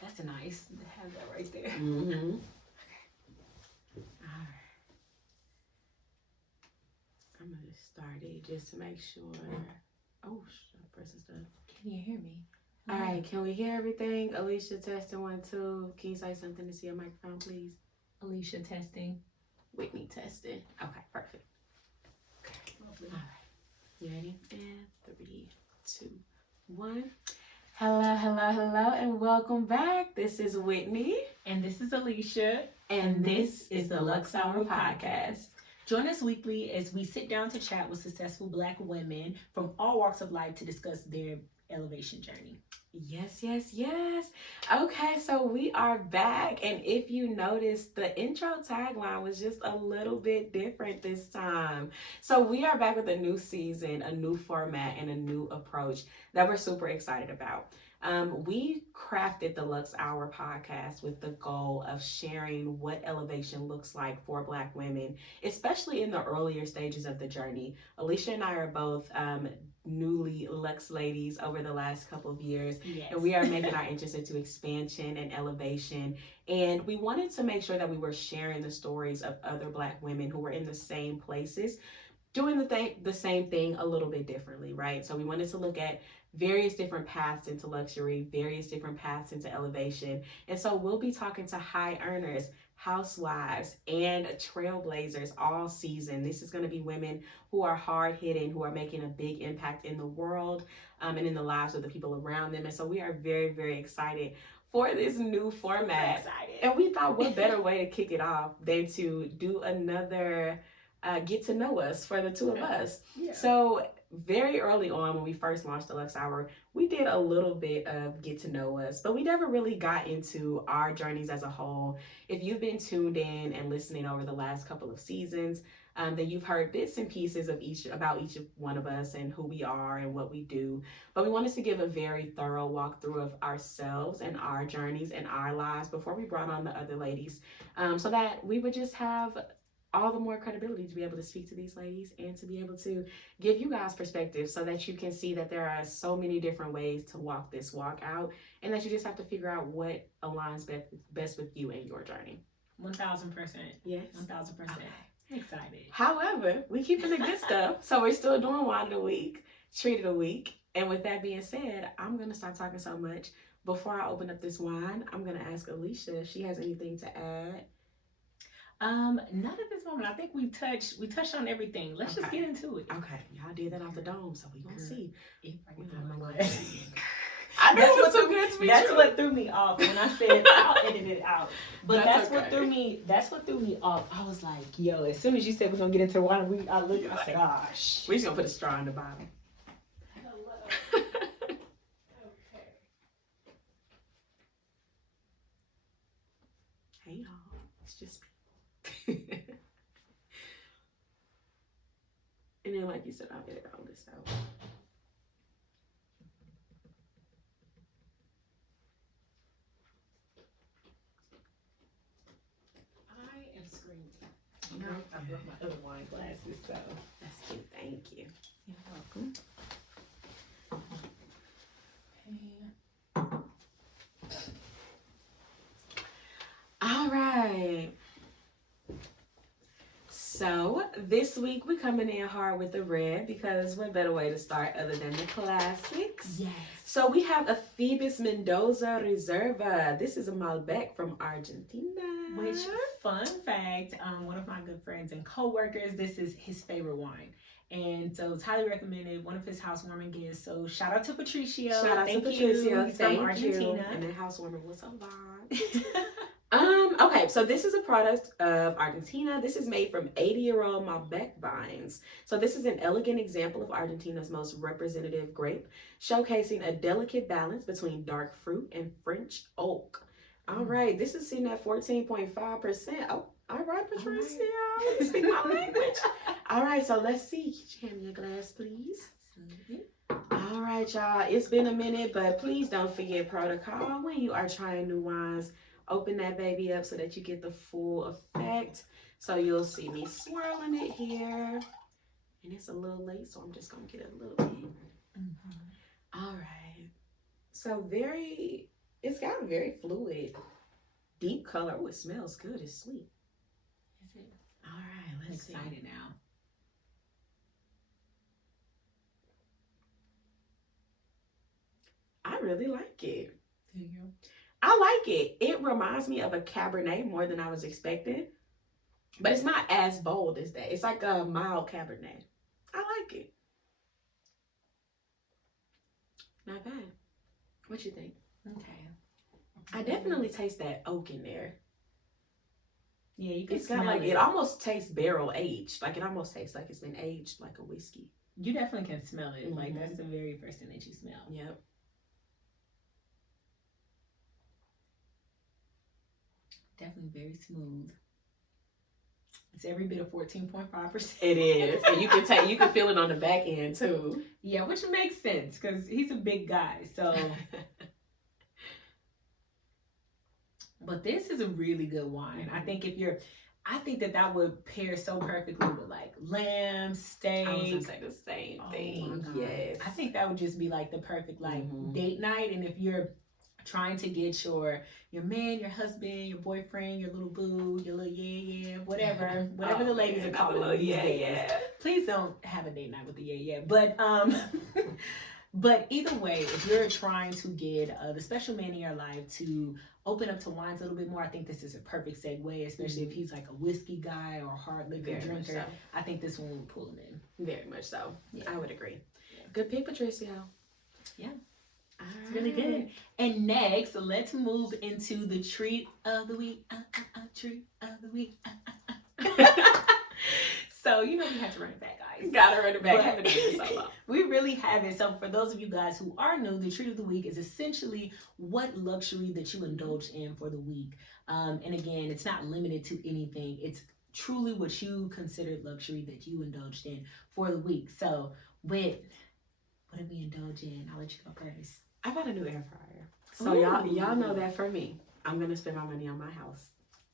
That's nice to have that right there. Mm-hmm. All right. I'm going to start it just to make sure. Oh, I'm pressing stuff. Can you hear me? All right, can we hear everything? Alicia, testing 1, 2. Can you say something to see a microphone, please? Alicia, testing. Whitney, testing. Okay, perfect. All right. You ready? And 3, 2, 1. Hello, hello, hello, and welcome back. This is Whitney. And this is Alicia. And this is the Luxe Hour Podcast. Join us weekly as we sit down to chat with successful Black women from all walks of life to discuss their elevation journey. Yes, yes, yes. Okay, so we are back. And if you noticed, the intro tagline was just a little bit different this time. So we are back with a new season, a new format, and a new approach that we're super excited about. We crafted the Luxe Hour podcast with the goal of sharing what elevation looks like for Black women, especially in the earlier stages of the journey. Alicia and I are both newly Luxe Ladies over the last couple of years. Yes. And we are making our entrance into expansion and elevation. And we wanted to make sure that we were sharing the stories of other Black women who were in the same places, doing the same thing a little bit differently, right? So we wanted to look at various different paths into luxury, various different paths into elevation. And so we'll be talking to high earners, housewives, and trailblazers all season. This is going to be women who are hard-hitting, who are making a big impact in the world and in the lives of the people around them. And so we are very, very excited for this new format. And we thought what better way to kick it off than to do another get to know us for the two of us. Yeah. So very early on when we first launched the Luxe Hour, we did a little bit of get to know us, but we never really got into our journeys as a whole. If you've been tuned in and listening over the last couple of seasons, then you've heard bits and pieces of each one of us and who we are and what we do. But we wanted to give a very thorough walkthrough of ourselves and our journeys and our lives before we brought on the other ladies, so that we would just have all the more credibility to be able to speak to these ladies and to be able to give you guys perspective so that you can see that there are so many different ways to walk this walk out and that you just have to figure out what aligns best with you and your journey. 1,000%. Yes. 1,000%. Okay. Excited. However, we keeping the good stuff. So we're still doing wine of the week, treat of the week. And with that being said, I'm going to stop talking so much. Before I open up this wine, I'm going to ask Alicia if she has anything to add. Not at this moment. I think we touched on everything. Let's just get into it. Okay, y'all did that off the dome, so we gonna see. If I can We find my gonna glasses. I know it was too good to be That's true. what threw me off when I said I'll edit it out. But That's what okay. threw me. That's what threw me off. I was like, yo. As soon as you said we're gonna get into wine, I looked. I said, gosh. We're just gonna put a straw in the bottom. Hello. Okay. Hey y'all, it's just me. And then, like you said, I'll edit all this out. I am screaming. I broke my other wine glasses, so That's cute. Thank you. you're welcome. All right. So this week we're coming in hard with the red because what better way to start other than the classics? Yes. So we have a Phoebus Mendoza Reserva. This is a Malbec from Argentina. Which, fun fact, one of my good friends and co-workers, this is his favorite wine. And so it's highly recommended, one of his housewarming gifts. So shout out to Patricio. Shout out Thank to you. Patricio. He's Thank from Argentina. you. And the housewarming was a lot. Okay, so this is a product of Argentina. This is made from 80-year-old Malbec vines. So this is an elegant example of Argentina's most representative grape, showcasing a delicate balance between dark fruit and French oak. All right, this is sitting at 14.5%. Oh, all right, Patricia. You speak my language. All right, so let's see. Could you hand me a glass, please? All right, y'all. It's been a minute, but please don't forget protocol when you are trying new wines. Open that baby up so that you get the full effect. So you'll see me swirling it here. And it's a little late, so I'm just going to get a little bit. All right. So it's got a very fluid, deep color. Oh, it smells good. It's sweet. Is it? All right, I'm let's see. excited now. I really like it. There you go. I like it. It reminds me of a Cabernet more than I was expecting. But it's not as bold as that. It's like a mild Cabernet. I like it. Not bad. What you think? Okay. I definitely taste that oak in there. Yeah, you can It's got smell like, it. it almost tastes barrel aged. Like it almost tastes like it's been aged like a whiskey. You definitely can smell it. Like Mhm. that's the very first thing that you smell. Yep. Definitely very smooth. It's every bit of 14.5%. It is. And you can feel it on the back end too. Yeah, which makes sense because he's a big guy. So, but this is a really good wine. I think I think that would pair so perfectly with like lamb, steak. I was gonna say the same thing. my God. Yes. I think that would just be like the perfect like Mhm. date night. And if you're trying to get your man, your husband, your boyfriend, your little boo, your little whatever the ladies are calling it these days. Please don't have a date night with the But but either way, if you're trying to get the special man in your life to open up to wines a little bit more, I think this is a perfect segue, especially if he's like a whiskey guy or a hard liquor Very much drinker. so. I think this one would pull him in. Very much so. Yeah. I would agree. Good pick, Patricia. Yeah. All It's really good. And next, let's move into the treat of the week. Treat of the week. So, we have to run it back, guys. Gotta run it back. But Haven't done it so long. we really haven't. So for those of you guys who are new, the treat of the week is essentially what luxury that you indulge in for the week. And again, it's not limited to anything. It's truly what you considered luxury that you indulged in for the week. So what did we indulge in? I'll let you go first. I bought a new air fryer. So Ooh. y'all know that for me, I'm gonna spend my money on my house.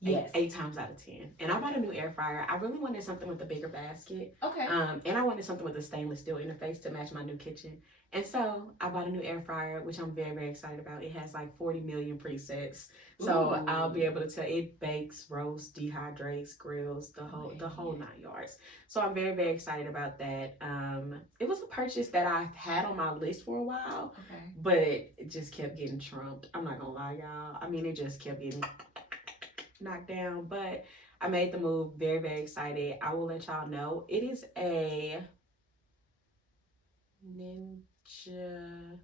Yes. 8 times out of 10. And I bought a new air fryer. I really wanted something with a bigger basket. Okay. And I wanted something with a stainless steel interface to match my new kitchen. And so I bought a new air fryer, which I'm very, very excited about. It has like 40 million presets. So Ooh. I'll be able to tell it bakes, roasts, dehydrates, grills, the whole 9 yards. So I'm very, very excited about that. It was a purchase that I've had on my list for a while, Okay. but it just kept getting trumped. I'm not gonna lie, y'all. I mean, it just kept getting knocked down, but I made the move. Very, very excited. I will let y'all know. It is a Ninja.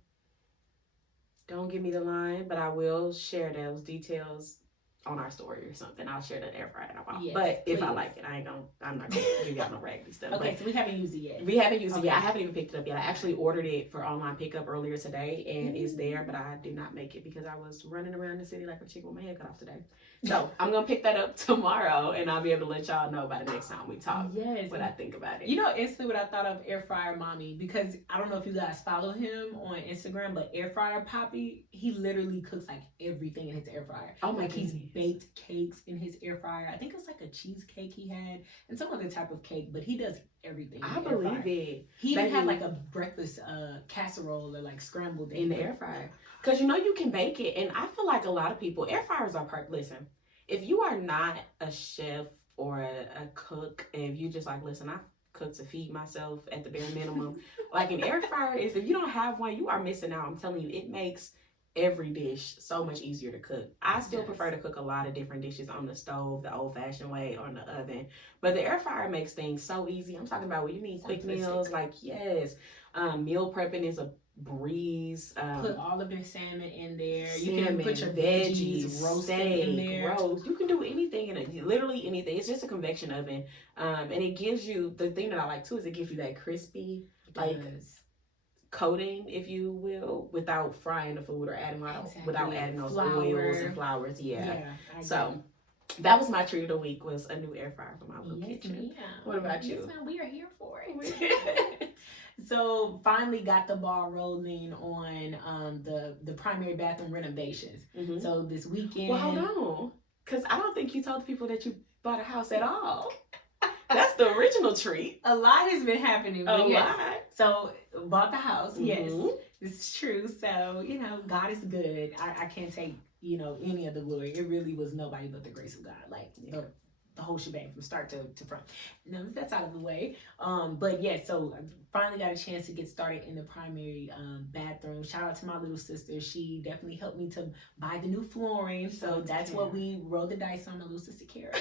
Don't give me the line, but I will share those details on our story or something. I'll share that air fryer. Yes, but if I please. like it, I'm not gonna give y'all no raggedy stuff. Okay, But so we haven't used it yet. we haven't used it yet. Okay. I haven't even picked it up yet. I actually ordered it for online pickup earlier today, and it's there, but I did not make it because I was running around the city like a chicken with my head cut off today. So I'm gonna pick that up tomorrow, and I'll be able to let y'all know by the next time we talk Yes. what I think about it. Instantly what I thought of Air Fryer Mommy, because I don't know if you guys follow him on Instagram, but Air Fryer Poppy, he literally cooks like everything in his air fryer. Oh my Like he's goodness. baked cakes in his air fryer. I think it was like a cheesecake he had and some other type of cake, but he does everything. I in the air believe fryer. it. He even had Baby. like a breakfast casserole or like scrambled In the air fryer. Because you can bake it, and I feel like a lot of people, air fryers are listen, if you are not a chef or a cook, and if you just like, listen, I cook to feed myself at the bare minimum, like an air fryer is, if you don't have one, you are missing out. I'm telling you, it makes every dish so much easier to cook. I still Yes. prefer to cook a lot of different dishes on the stove, the old-fashioned way, or in the oven. But the air fryer makes things so easy. I'm talking about when you need quick Simplistic. meals, like, yes. Meal prepping is a breeze. Put all of your salmon in there. You can Salmon, even put your veggies roasted in there. roast. You can do anything in it, literally anything. It's just a convection oven. And it gives you, the thing that I like too is it gives you that crispy, like, Yes. coating, if you will, without frying the food or adding without Exactly. adding those Flour. oils and flours. Yeah. I So that was my treat of the week, was a new air fryer for my little yes, kitchen. ma'am. What about you? Yes, ma'am. We are here for it. So finally got the ball rolling on the primary bathroom renovations. Mhm. So this weekend. Well, hold on, because I don't think you told the people that you bought a house at all. That's the original treat. A lot has been happening. A but yes. lot. So bought the house. Yes, this is true. So, God is good. I can't take, any of the glory. It really was nobody but the grace of God. Like the whole shebang from start to front. Now that's out of the way. But yeah, so I finally got a chance to get started in the primary bathroom. Shout out to my little sister. She definitely helped me to buy the new flooring. So that's what we rolled the dice on, my little sister Kara.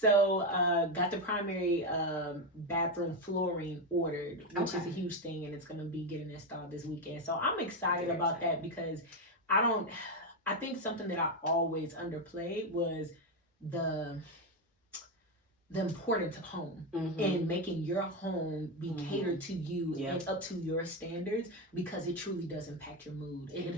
So got the primary bathroom flooring ordered, which is a huge thing, and it's going to be getting installed this weekend. So I'm excited about that because I think something that I always underplayed was the importance of home and making your home be catered to you and up to your standards, because it truly does impact your mood. It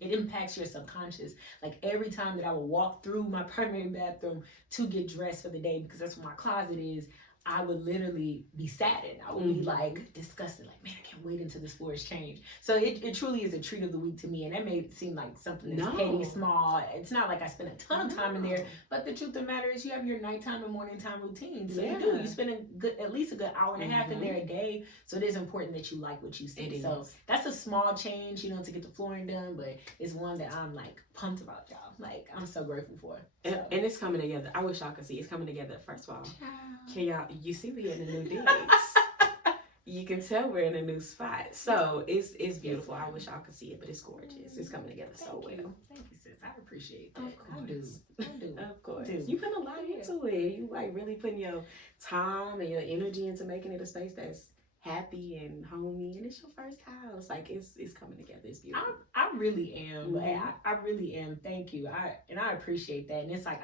impacts your subconscious. Like every time that I would walk through my primary bathroom to get dressed for the day, because that's where my closet is, I would literally be saddened. I would be like disgusted, like, man, I can't wait until this floor is changed. So it truly is a treat of the week to me, and that may seem like something that's petty, small. It's not like I spend a ton of time in there, but the truth of the matter is you have your nighttime and morning time routine. So you spend at least a good hour and a half in there a day. So it is important that you like what you see. So that's a small change, to get the flooring done, but it's one that I'm like pumped about, y'all. Like, I'm so grateful for. So. And it's coming together. I wish y'all could see. It's coming together. First of all, can y'all, you see we in a new digs. You can tell we're in a new spot. So it's beautiful. I wish y'all could see it, but it's gorgeous. It's coming together so well. Thank you, sis. I appreciate that. Of course. I do. Of course. You put a lot into it. You like really putting your time and your energy into making it a space that's happy and homey, and it's your first house. Like it's coming together. It's beautiful. I really am. I really am. Thank you. I appreciate that. And it's like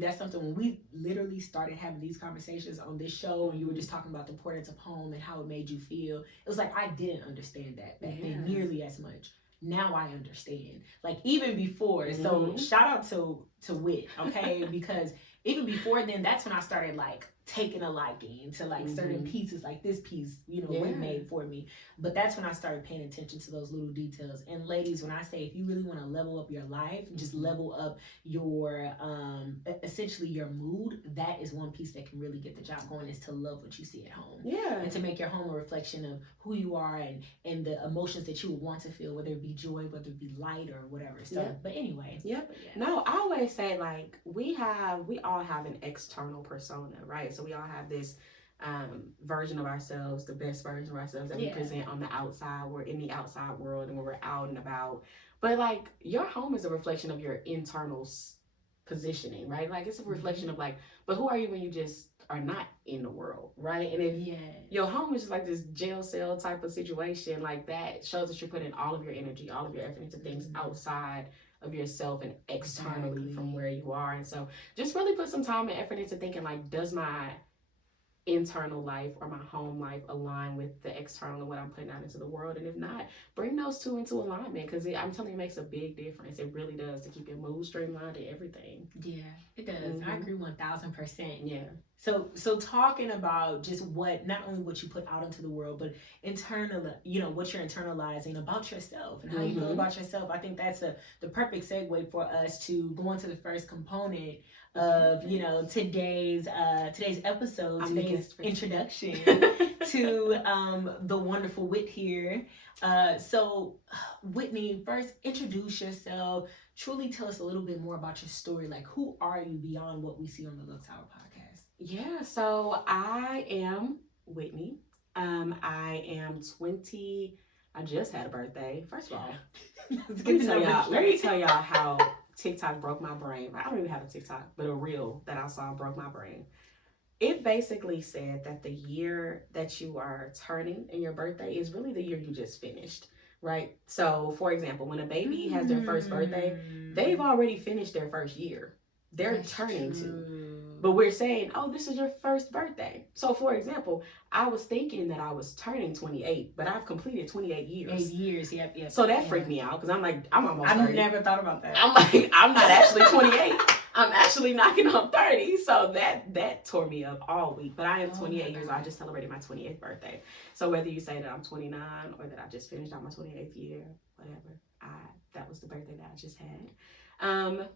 that's something when we literally started having these conversations on this show, and you were just talking about the importance of home and how it made you feel. It was like I didn't understand that back then nearly as much. Now I understand. Like even before. So shout out to Whit, okay? Because even before then, that's when I started like taking a liking to like certain pieces, like this piece, Whit made for me. But that's when I started paying attention to those little details. And ladies, when I say if you really want to level up your life, just level up your essentially your mood, that is one piece that can really get the job going, is to love what you see at home. Yeah. And to make your home a reflection of who you are and the emotions that you would want to feel, whether it be joy, whether it be light or whatever. So but anyway. No, I always say like we all have an external persona, right? So we all have this version of ourselves, the best version of ourselves that we present on the outside. We're in the outside world and when we're out and about. But like your home is a reflection of your internal positioning, right? Like it's a reflection of like, but who are you when you just are not in the world, right? And if your home is just like this jail cell type of situation, like that shows that you're putting all of your energy, all of your effort into things outside of yourself and externally from where you are. And so just really put some time and effort into thinking like, does my internal life or my home life align with the external and what I'm putting out into the world? And if not, bring those two into alignment, because I'm telling you, it makes a big difference. It really does, to keep your mood streamlined and everything. Yeah, it does. I agree 1000%. Yeah. So talking about just not only what you put out into the world, but internal, what you're internalizing about yourself and how you feel about yourself. I think that's the perfect segue for us to go into the first component of today's episode, today's introduction to the wonderful Whit here. So Whitney, first introduce yourself. Truly tell us a little bit more about your story. Like, who are you beyond what we see on the Luxe Hour Podcast? Yeah, so I am Whitney. I am 20. I just had a birthday. First of all, let me tell y'all how TikTok broke my brain. I don't even have a TikTok, but a reel that I saw broke my brain. It basically said that the year that you are turning in your birthday is really the year you just finished, right? So, for example, when a baby has their first birthday, they've already finished their first year. They're turning to. But we're saying, oh, this is your first birthday. So, for example, I was thinking that I was turning 28, but I've completed 28 years. 8 years, yep. So that freaked me out, because I'm like, I'm almost 30. I've never thought about that. I'm like, I'm not actually 28. I'm actually knocking on 30. So that tore me up all week. But I am 28 years old. I just celebrated my 28th birthday. So whether you say that I'm 29 or that I just finished on my 28th year, whatever, that was the birthday that I just had.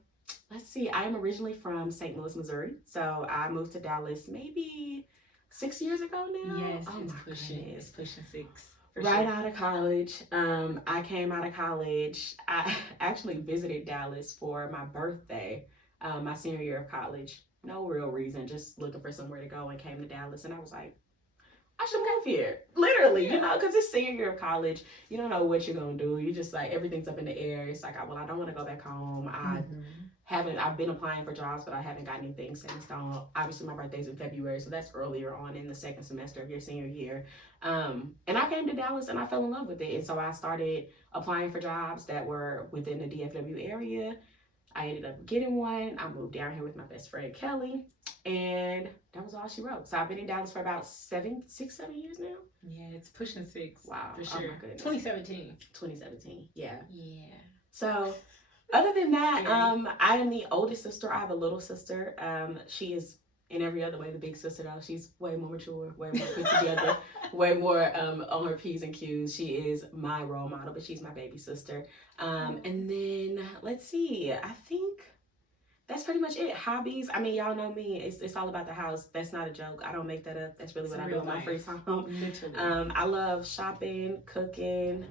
Let's see. I am originally from St. Louis, Missouri. So I moved to Dallas maybe 6 years ago now. Yes, Oh it's my pushing. goodness. It's pushing 6. Right out of college. I came out of college. I actually visited Dallas for my birthday, my senior year of college. No real reason, just looking for somewhere to go, and came to Dallas. And I was like, I should move here. Literally, you know, because it's senior year of college. You don't know what you're going to do. You just like, everything's up in the air. It's like, well, I don't want to go back home. I've been applying for jobs, but I haven't got anything set in stone. Obviously, my birthday's in February, so that's earlier on in the second semester of your senior year. And I came to Dallas and I fell in love with it. And so I started applying for jobs that were within the DFW area. I ended up getting one. I moved down here with my best friend, Kelly, and that was all she wrote. So I've been in Dallas for about 7 years now. Yeah, it's pushing 6. Wow. For sure. Oh my goodness. 2017. Yeah. Yeah. So other than that, I am the oldest sister. I have a little sister. She is in every other way the big sister though. She's way more mature, way more put together, way more on her P's and Q's. She is my role model, but she's my baby sister. And then let's see, I think that's pretty much it. Hobbies. I mean, y'all know me. It's all about the house. That's not a joke. I don't make that up. That's really what I do in my free time. Literally. I love shopping, cooking,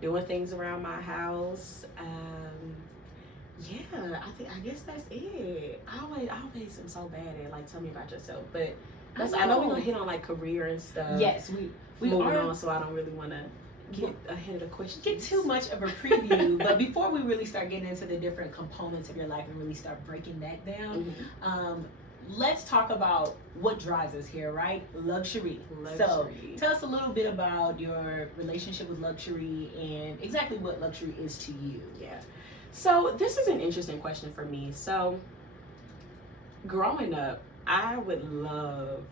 doing things around my house. Yeah, I guess that's it. I always am so bad at like, tell me about yourself, but I know we're gonna hit on like career and stuff. Yes, we moving on, so I don't really want to get ahead of the question. Get too much of a preview, but before we really start getting into the different components of your life and really start breaking that down, let's talk about what drives us here, right? Luxury. So tell us a little bit about your relationship with luxury and exactly what luxury is to you. Yeah. So this is an interesting question for me. So growing up, I would love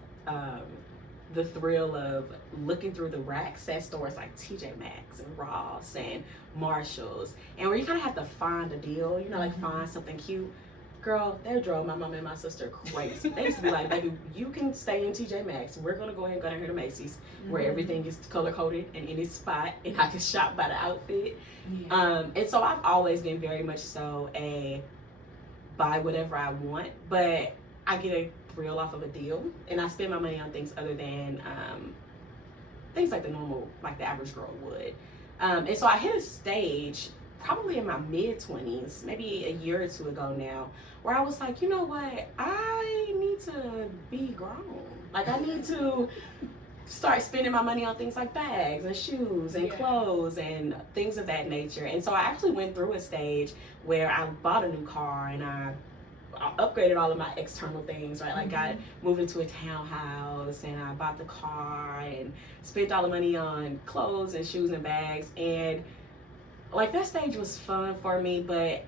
the thrill of looking through the racks at stores like TJ Maxx and Ross and Marshalls, and where you kind of have to find a deal, you know, like find something cute. Girl, that drove my mom and my sister crazy. They used to be like, baby, you can stay in TJ Maxx. We're going to go ahead and go down here to Macy's, where everything is color-coded and in its spot, and I can shop by the outfit. Yeah. And so I've always been very much so a buy whatever I want, but I get a thrill off of a deal, and I spend my money on things other than things like the normal, like the average girl would. And so I hit a stage probably in my mid-20s, maybe a year or two ago now, where I was like, you know what, I need to be grown. Like, I need to start spending my money on things like bags and shoes and clothes and things of that nature. And so I actually went through a stage where I bought a new car and I upgraded all of my external things, right? Like, I moved into a townhouse and I bought the car and spent all the money on clothes and shoes and bags. And like, that stage was fun for me, but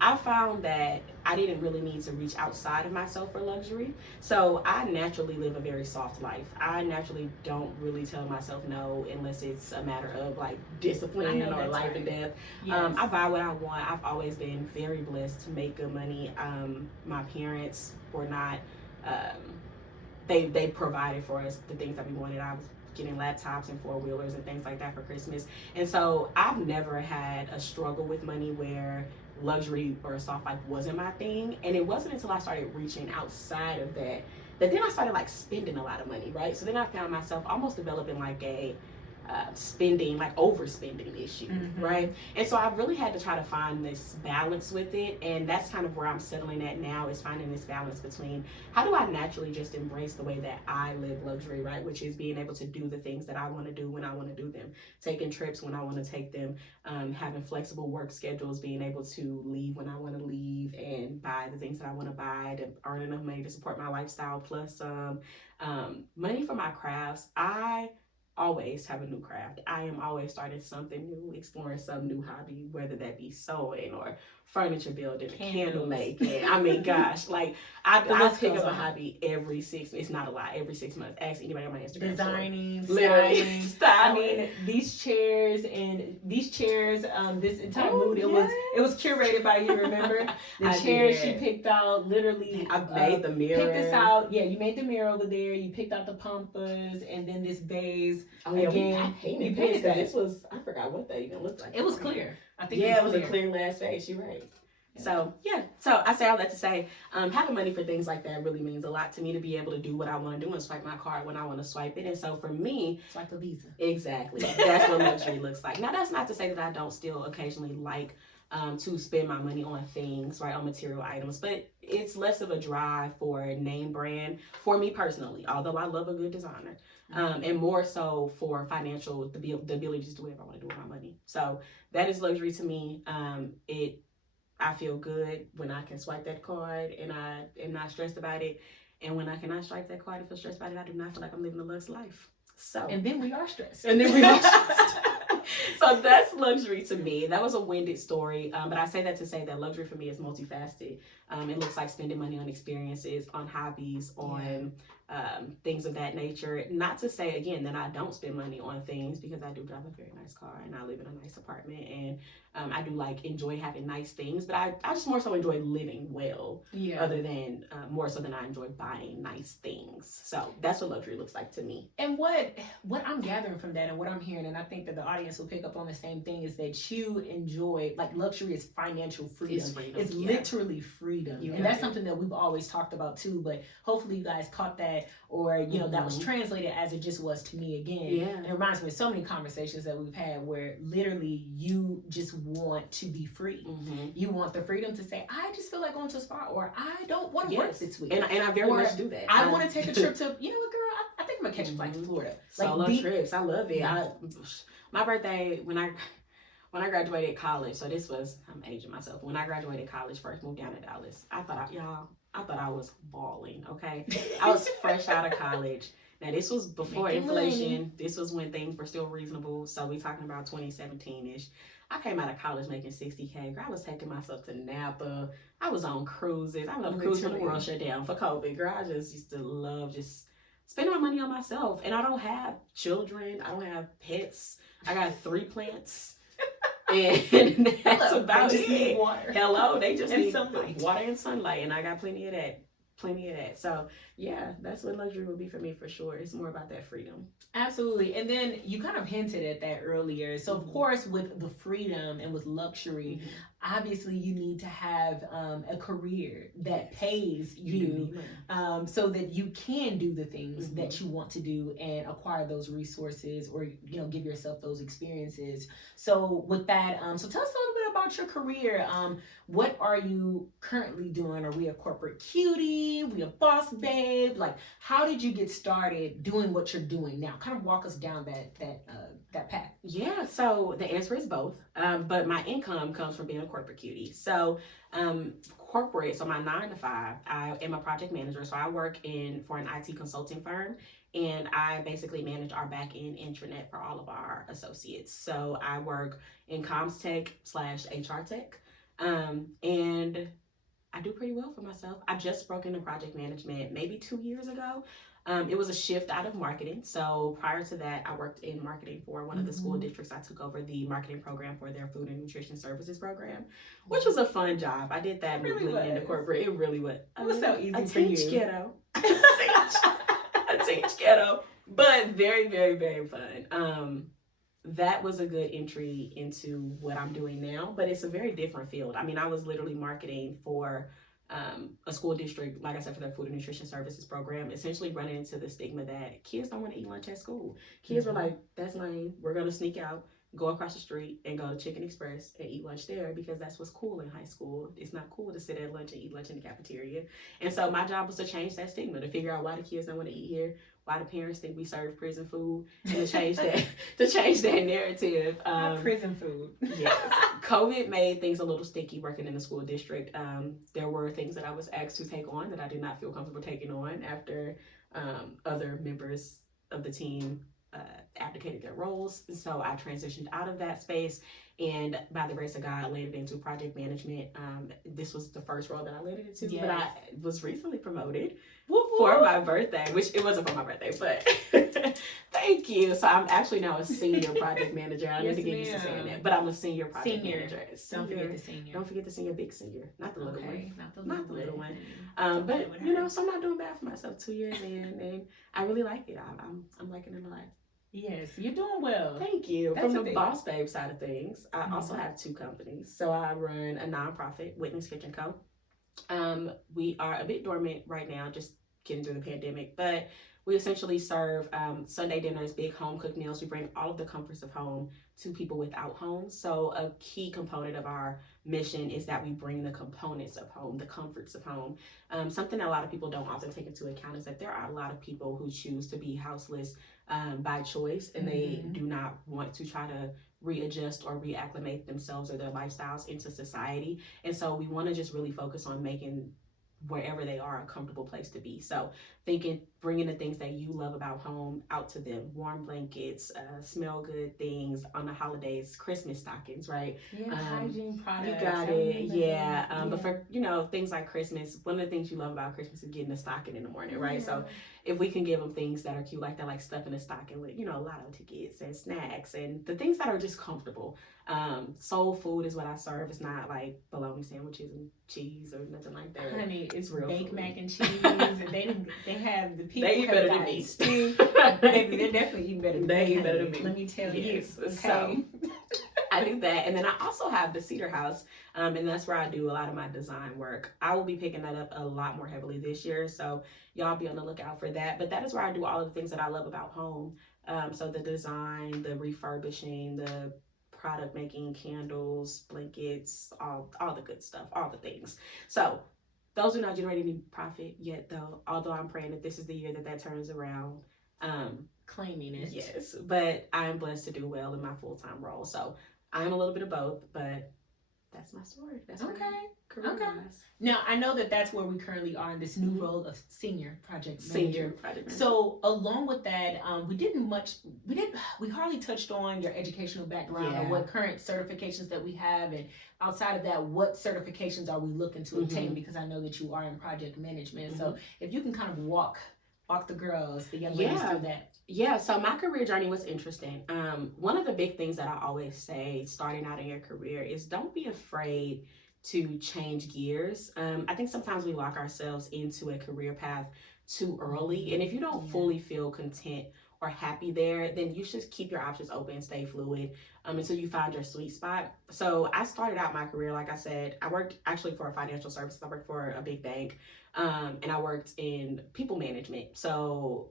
I found that I didn't really need to reach outside of myself for luxury. So I naturally live a very soft life. I naturally don't really tell myself no unless it's a matter of like discipline or life and death. Yes. I buy what I want. I've always been very blessed to make good money. My parents were not, they provided for us the things that we wanted. I was getting laptops and 4-wheelers and things like that for Christmas. And so I've never had a struggle with money where luxury or a soft life wasn't my thing. And it wasn't until I started reaching outside of that then I started like spending a lot of money, right? So then I found myself almost developing like a spending, like overspending issue, right? And so I've really had to try to find this balance with it, and that's kind of where I'm settling at now, is finding this balance between how do I naturally just embrace the way that I live luxury, right? Which is being able to do the things that I want to do when I want to do them, taking trips when I want to take them, having flexible work schedules, being able to leave when I want to leave and buy the things that I want to buy, to earn enough money to support my lifestyle, plus money for my crafts. I always have a new craft. I am always starting something new, exploring some new hobby, whether that be sewing or furniture building, candle making. I mean, gosh, like I pick up a hobby every 6. It's not a lot. Every 6 months. Ask anybody on my Instagram. Designing, literally styling. I mean, these chairs, this entire mood. It was curated by you. Remember the chairs she picked out. Literally, I made the mirror. Picked this out. Yeah, you made the mirror over there. You picked out the pampas, and then this vase. Oh yeah, I painted that. This was, I forgot what that even looked like. It was clear. I think it was a clear glass vase. You're right. So yeah, so I say all that to say, having money for things like that really means a lot to me, to be able to do what I want to do and swipe my card when I want to swipe it. And so for me, swipe a Visa. Exactly, that's what luxury looks like. Now that's not to say that I don't still occasionally like to spend my money on things, right, on material items, but it's less of a drive for name brand for me personally, although I love a good designer, and more so for financial, the ability to do whatever I want to do with my money. So that is luxury to me. I feel good when I can swipe that card and I am not stressed about it. And when I cannot swipe that card and feel stressed about it, I do not feel like I'm living a luxe life. So, and then we are stressed. So that's luxury to me. That was a winded story, but I say that to say that luxury for me is multifaceted. It looks like spending money on experiences, on hobbies, on things of that nature. Not to say, again, that I don't spend money on things, because I do drive a very nice car and I live in a nice apartment, and I do enjoy having nice things, but I just more so enjoy living well, other than more so than I enjoy buying nice things. So that's what luxury looks like to me. And what I'm gathering from that, and what I'm hearing, and I think that the audience will pick up on the same thing, is that you enjoy, luxury is financial freedom. It's literally freedom. And that's something that we've always talked about too, but hopefully you guys caught that, or that was translated as it just was to me again. And it reminds me of so many conversations that we've had where literally you just want to be free. You want the freedom to say, I just feel like going to a spa, or I don't want to work this week. And I very much do that. I want to take a trip to, you know what, girl, I think I'm gonna catch a flight to Florida. Solo trips, I love it. My birthday, when I graduated college, so this was, I'm aging myself. When I graduated college, first moved down to Dallas, I thought I was balling, okay? I was fresh out of college. Now, this was before inflation. This was when things were still reasonable. So we talking about 2017-ish. I came out of college making $60K. Girl, I was taking myself to Napa. I was on cruises. I was on a cruise when the world shut down for COVID. Girl, I just used to love just spending my money on myself. And I don't have children. I don't have pets. I got 3 plants. And that's about it. They just need water. Hello, they just need sunlight. Water and sunlight. And I got plenty of that. So yeah, that's what luxury would be for me, for sure. It's more about that freedom. Absolutely. And then you kind of hinted at that earlier. So of course, with the freedom and with luxury, obviously you need to have a career that pays you, so that you can do the things that you want to do and acquire those resources, or give yourself those experiences. So with that, so tell us a little bit about your career. What are you currently doing? Are we a corporate cutie? We a boss babe? How did you get started doing what you're doing now? Kind of walk us down that path. Yeah, so the answer is both. But my income comes from being a corporate cutie. So corporate, so my 9 to 5, I am a project manager. So I work for an IT consulting firm, and I basically manage our back-end intranet for all of our associates. So I work in comms tech / HR tech. And I do pretty well for myself. I just broke into project management maybe 2 years ago. It was a shift out of marketing. So prior to that, I worked in marketing for one of the school districts. I took over the marketing program for their food and nutrition services program, which was a fun job. I did that moving into corporate. It really was. It was so easy for you. Ghetto. A teach ghetto, but very, very, very fun. That was a good entry into what I'm doing now, but it's a very different field. I mean, I was literally marketing for a school district, like I said, for their food and nutrition services program, essentially running into the stigma that kids don't want to eat lunch at school. Kids were like, that's lame. We're going to sneak out, go across the street and go to Chicken Express and eat lunch there, because that's what's cool in high school. It's not cool to sit at lunch and eat lunch in the cafeteria. And so my job was to change that stigma, to figure out why the kids don't want to eat here, why the parents think we serve prison food, and to change that narrative. Prison food. Yes. COVID made things a little sticky working in the school district. There were things that I was asked to take on that I did not feel comfortable taking on after other members of the team abdicated their roles. So I transitioned out of that space, and by the grace of God, landed into project management. This was the first role that I landed into, but I was recently promoted for my birthday, which it wasn't for my birthday, but thank you. So I'm actually now a senior project manager. I need to get used to saying that, but I'm a senior project manager. Don't forget the senior. Don't forget the senior, big senior, not the little one. Not the little one. But so I'm not doing bad for myself. 2 years in, and I really like it. I'm liking it a lot. Yes, you're doing well. Thank you. That's From the boss babe side of things, I also have 2 companies. So I run a nonprofit, Whitney's Kitchen Co. We are a bit dormant right now, just getting through the pandemic, but we essentially serve Sunday dinners, big home cooked meals. We bring all of the comforts of home to people without homes. So a key component of our mission is that we bring the components of home, the comforts of home. Something that a lot of people don't often take into account is that there are a lot of people who choose to be houseless by choice, and they do not want to try to readjust or reacclimate themselves or their lifestyles into society. And so we want to just really focus on making wherever they are a comfortable place to be. So bringing the things that you love about home out to them: warm blankets, smell good things on the holidays, Christmas stockings, right? Yeah, hygiene products. You got it. Yeah. But for, things like Christmas, one of the things you love about Christmas is getting a stocking in the morning, right? Yeah. So if we can give them things that are cute like that, like stuff in a stocking with, lotto tickets and snacks and the things that are just comfortable. Soul food is what I serve. It's not like bologna sandwiches and cheese or nothing like that. Honey, it's real baked food. Mac and cheese, and they have the people. They eat better than me. They're definitely eating better than me. They eat better than me. Let me tell you. Okay? So I do that, and then I also have the Cedar House, and that's where I do a lot of my design work. I will be picking that up a lot more heavily this year, so y'all be on the lookout for that. But that is where I do all of the things that I love about home. So the design, the refurbishing, the product making, candles, blankets, all the good stuff, all the things. So those do not generate any profit yet, though, although I'm praying that this is the year that turns around. Claiming it. Yes, but I'm blessed to do well in my full-time role. So I'm a little bit of both, but that's my story. That's okay. Okay. Now I know that that's where we currently are in this new role of senior project manager. So along with that, we hardly touched on your educational background or what current certifications that we have, and outside of that, what certifications are we looking to obtain? Because I know that you are in project management. So if you can kind of walk the girls, the young ladies through that. Yeah, so my career journey was interesting. One of the big things that I always say starting out in your career is don't be afraid to change gears. I think sometimes we lock ourselves into a career path too early. And if you don't fully feel content or happy there, then you should keep your options open and stay fluid until you find your sweet spot. So I started out my career, like I said, I worked actually for a financial service. I worked for a big bank, and I worked in people management. So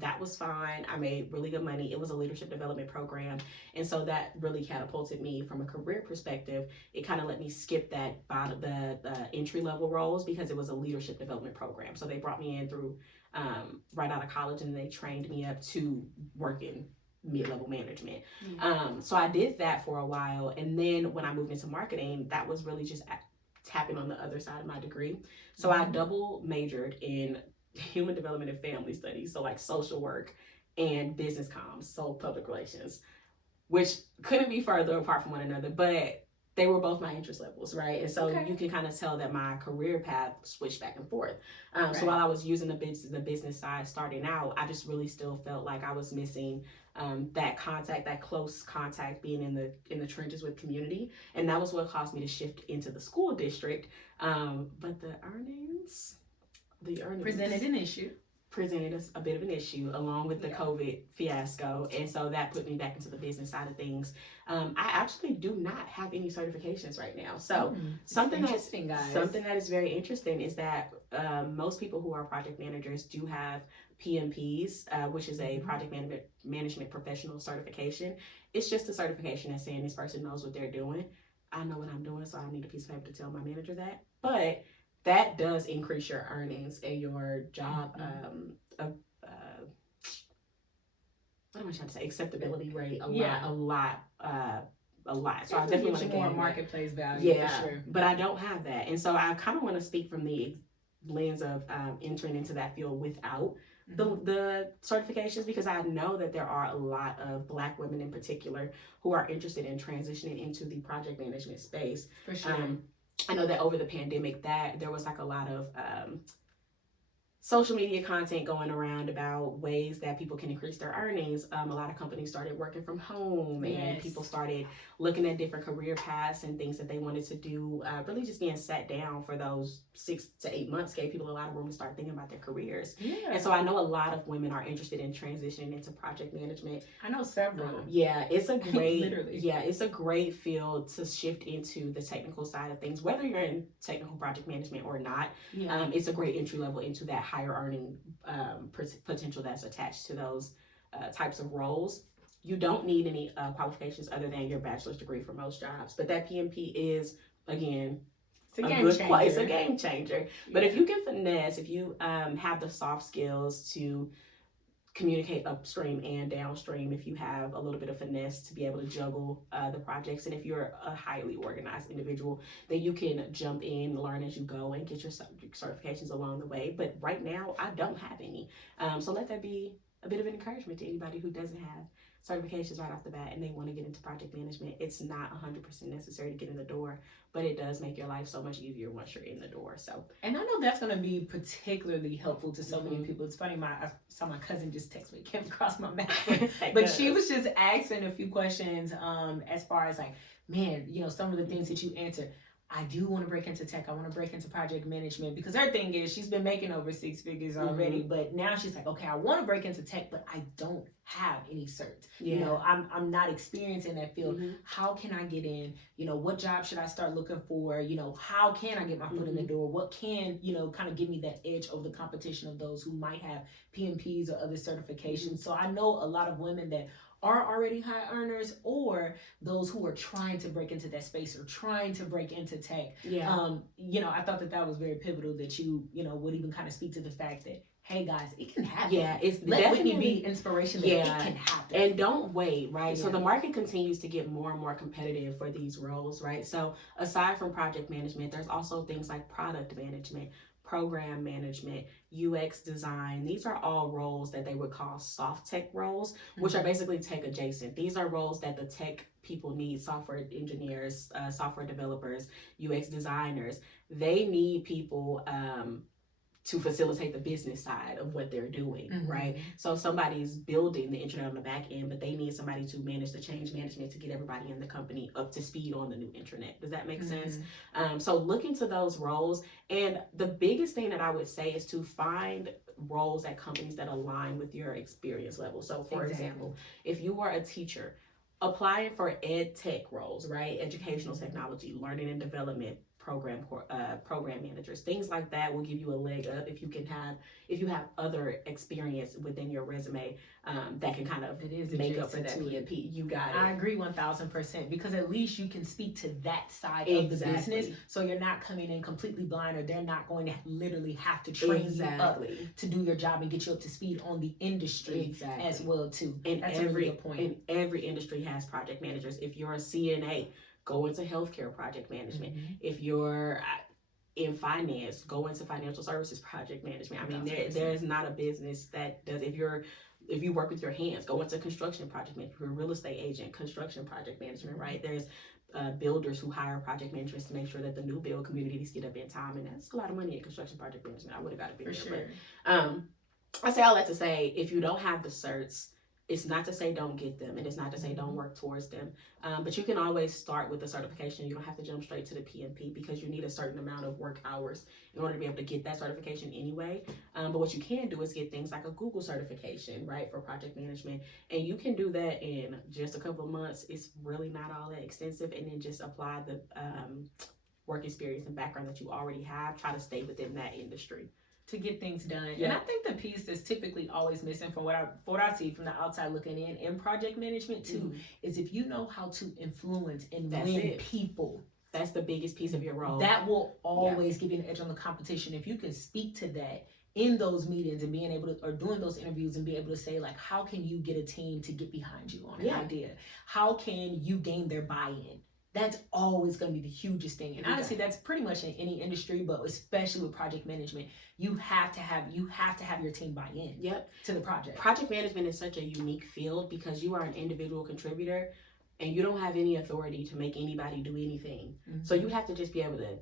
that was fine. I made really good money. It was a leadership development program. And so that really catapulted me from a career perspective. It kind of let me skip that bottom, the entry level roles, because it was a leadership development program. So they brought me in through right out of college, and they trained me up to work in mid-level management. So I did that for a while. And then when I moved into marketing, that was really just tapping on the other side of my degree. So I double majored in human development and family studies, so like social work and business comms, so public relations, which couldn't be further apart from one another, but they were both my interest levels, right? And so you can kind of tell that my career path switched back and forth. So while I was using the business side starting out, I just really still felt like I was missing that contact, that close contact, being in the trenches with community, and that was what caused me to shift into the school district. But the earnings presented us a bit of an issue, along with the COVID fiasco, and so that put me back into the business side of things. I actually do not have any certifications right now. So something that is very interesting is that most people who are project managers do have PMPs, which is a project management professional certification. It's just a certification that's saying this person knows what they're doing. I know what I'm doing, so I need a piece of paper to tell my manager that. But that does increase your earnings and your job, what am I trying to say? Acceptability rate a lot. So I definitely want to gain more marketplace value. Yeah, for sure. But I don't have that, and so I kind of want to speak from the lens of entering into that field without the certifications, because I know that there are a lot of Black women in particular who are interested in transitioning into the project management space. For sure. I know that over the pandemic that there was like a lot of social media content going around about ways that people can increase their earnings. A lot of companies started working from home, and people started looking at different career paths and things that they wanted to do. Really just being sat down for those 6 to 8 months gave people a lot of room to start thinking about their careers. And so I know a lot of women are interested in transitioning into project management. I know several. It's a great it's a great field to shift into the technical side of things, whether you're in technical project management or not. It's a great entry level into that higher earning potential that's attached to those types of roles. You don't need any qualifications other than your bachelor's degree for most jobs, but that PMP is, again, it's a game changer. But if you can finesse, if you have the soft skills to communicate upstream and downstream, if you have a little bit of finesse to be able to juggle the projects, and if you're a highly organized individual, then you can jump in, learn as you go, and get your certifications along the way. But right now, I don't have any. So let that be a bit of an encouragement to anybody who doesn't have certifications right off the bat and they want to get into project management. It's not 100% necessary to get in the door, but it does make your life so much easier once you're in the door. So, and I know that's going to be particularly helpful to so many people. It's funny, I saw my cousin just text me, came across my message, but she was just asking a few questions as far as like, man, some of the things that you answered. I do want to break into tech. I want to break into project management, because her thing is she's been making over 6 figures already, but now she's like, okay, I want to break into tech, but I don't have any certs. I'm not experienced in that field. How can I get in? What job should I start looking for? How can I get my foot in the door? What can, kind of give me that edge over the competition of those who might have PMPs or other certifications? So I know a lot of women that are already high earners, or those who are trying to break into that space or trying to break into tech. I thought that was very pivotal that you would even kind of speak to the fact that, hey guys, it can happen. It's let Whitney be inspiration that it can happen. And don't wait, right? So the market continues to get more and more competitive for these roles, right? So aside from project management, there's also things like product management, program management, UX design. These are all roles that they would call soft tech roles, which are basically tech adjacent. These are roles that the tech people need: software engineers, software developers, UX designers. They need people to facilitate the business side of what they're doing, right? So somebody's building the internet on the back end, but they need somebody to manage the change management to get everybody in the company up to speed on the new internet. Does that make sense? So look into those roles. And the biggest thing that I would say is to find roles at companies that align with your experience level. So for example, if you are a teacher, applying for ed tech roles, right? Educational technology, learning and development, program managers, things like that will give you a leg up if you have other experience within your resume that can kind of make up for that PMP. You got it. I agree 1000%, because at least you can speak to that side of the business, so you're not coming in completely blind, or they're not going to literally have to train you up to do your job and get you up to speed on the industry as well too. And that's a really good point. And every industry has project managers. If you're a CNA, go into healthcare project management. If you're in finance, go into financial services project management. I mean, there's not a business that does. If you work with your hands, go into construction project management. If you're a real estate agent, construction project management, right? There's builders who hire project managers to make sure that the new build communities get up in time, and that's a lot of money in construction project management. I would have got to be there. But I say all that to say, if you don't have the certs, it's not to say don't get them, and it's not to say don't work towards them. But you can always start with the certification. You don't have to jump straight to the PMP, because you need a certain amount of work hours in order to be able to get that certification anyway. But what you can do is get things like a Google certification, right, for project management. And you can do that in just a couple of months. It's really not all that extensive. And then just apply the work experience and background that you already have. Try to stay within that industry to get things done. And I think the piece that's typically always missing from what I see from the outside looking in project management too, is if you know how to influence and win people. That's the biggest piece of your role. That will always give you an edge on the competition. If you can speak to that in those meetings and being able to, or doing those interviews and be able to say, like, how can you get a team to get behind you on an idea? How can you gain their buy-in? That's always going to be the hugest thing. And honestly, that's pretty much in any industry, but especially with project management, you have to have your team buy in to the project. Project management is such a unique field because you are an individual contributor and you don't have any authority to make anybody do anything. So you have to just be able to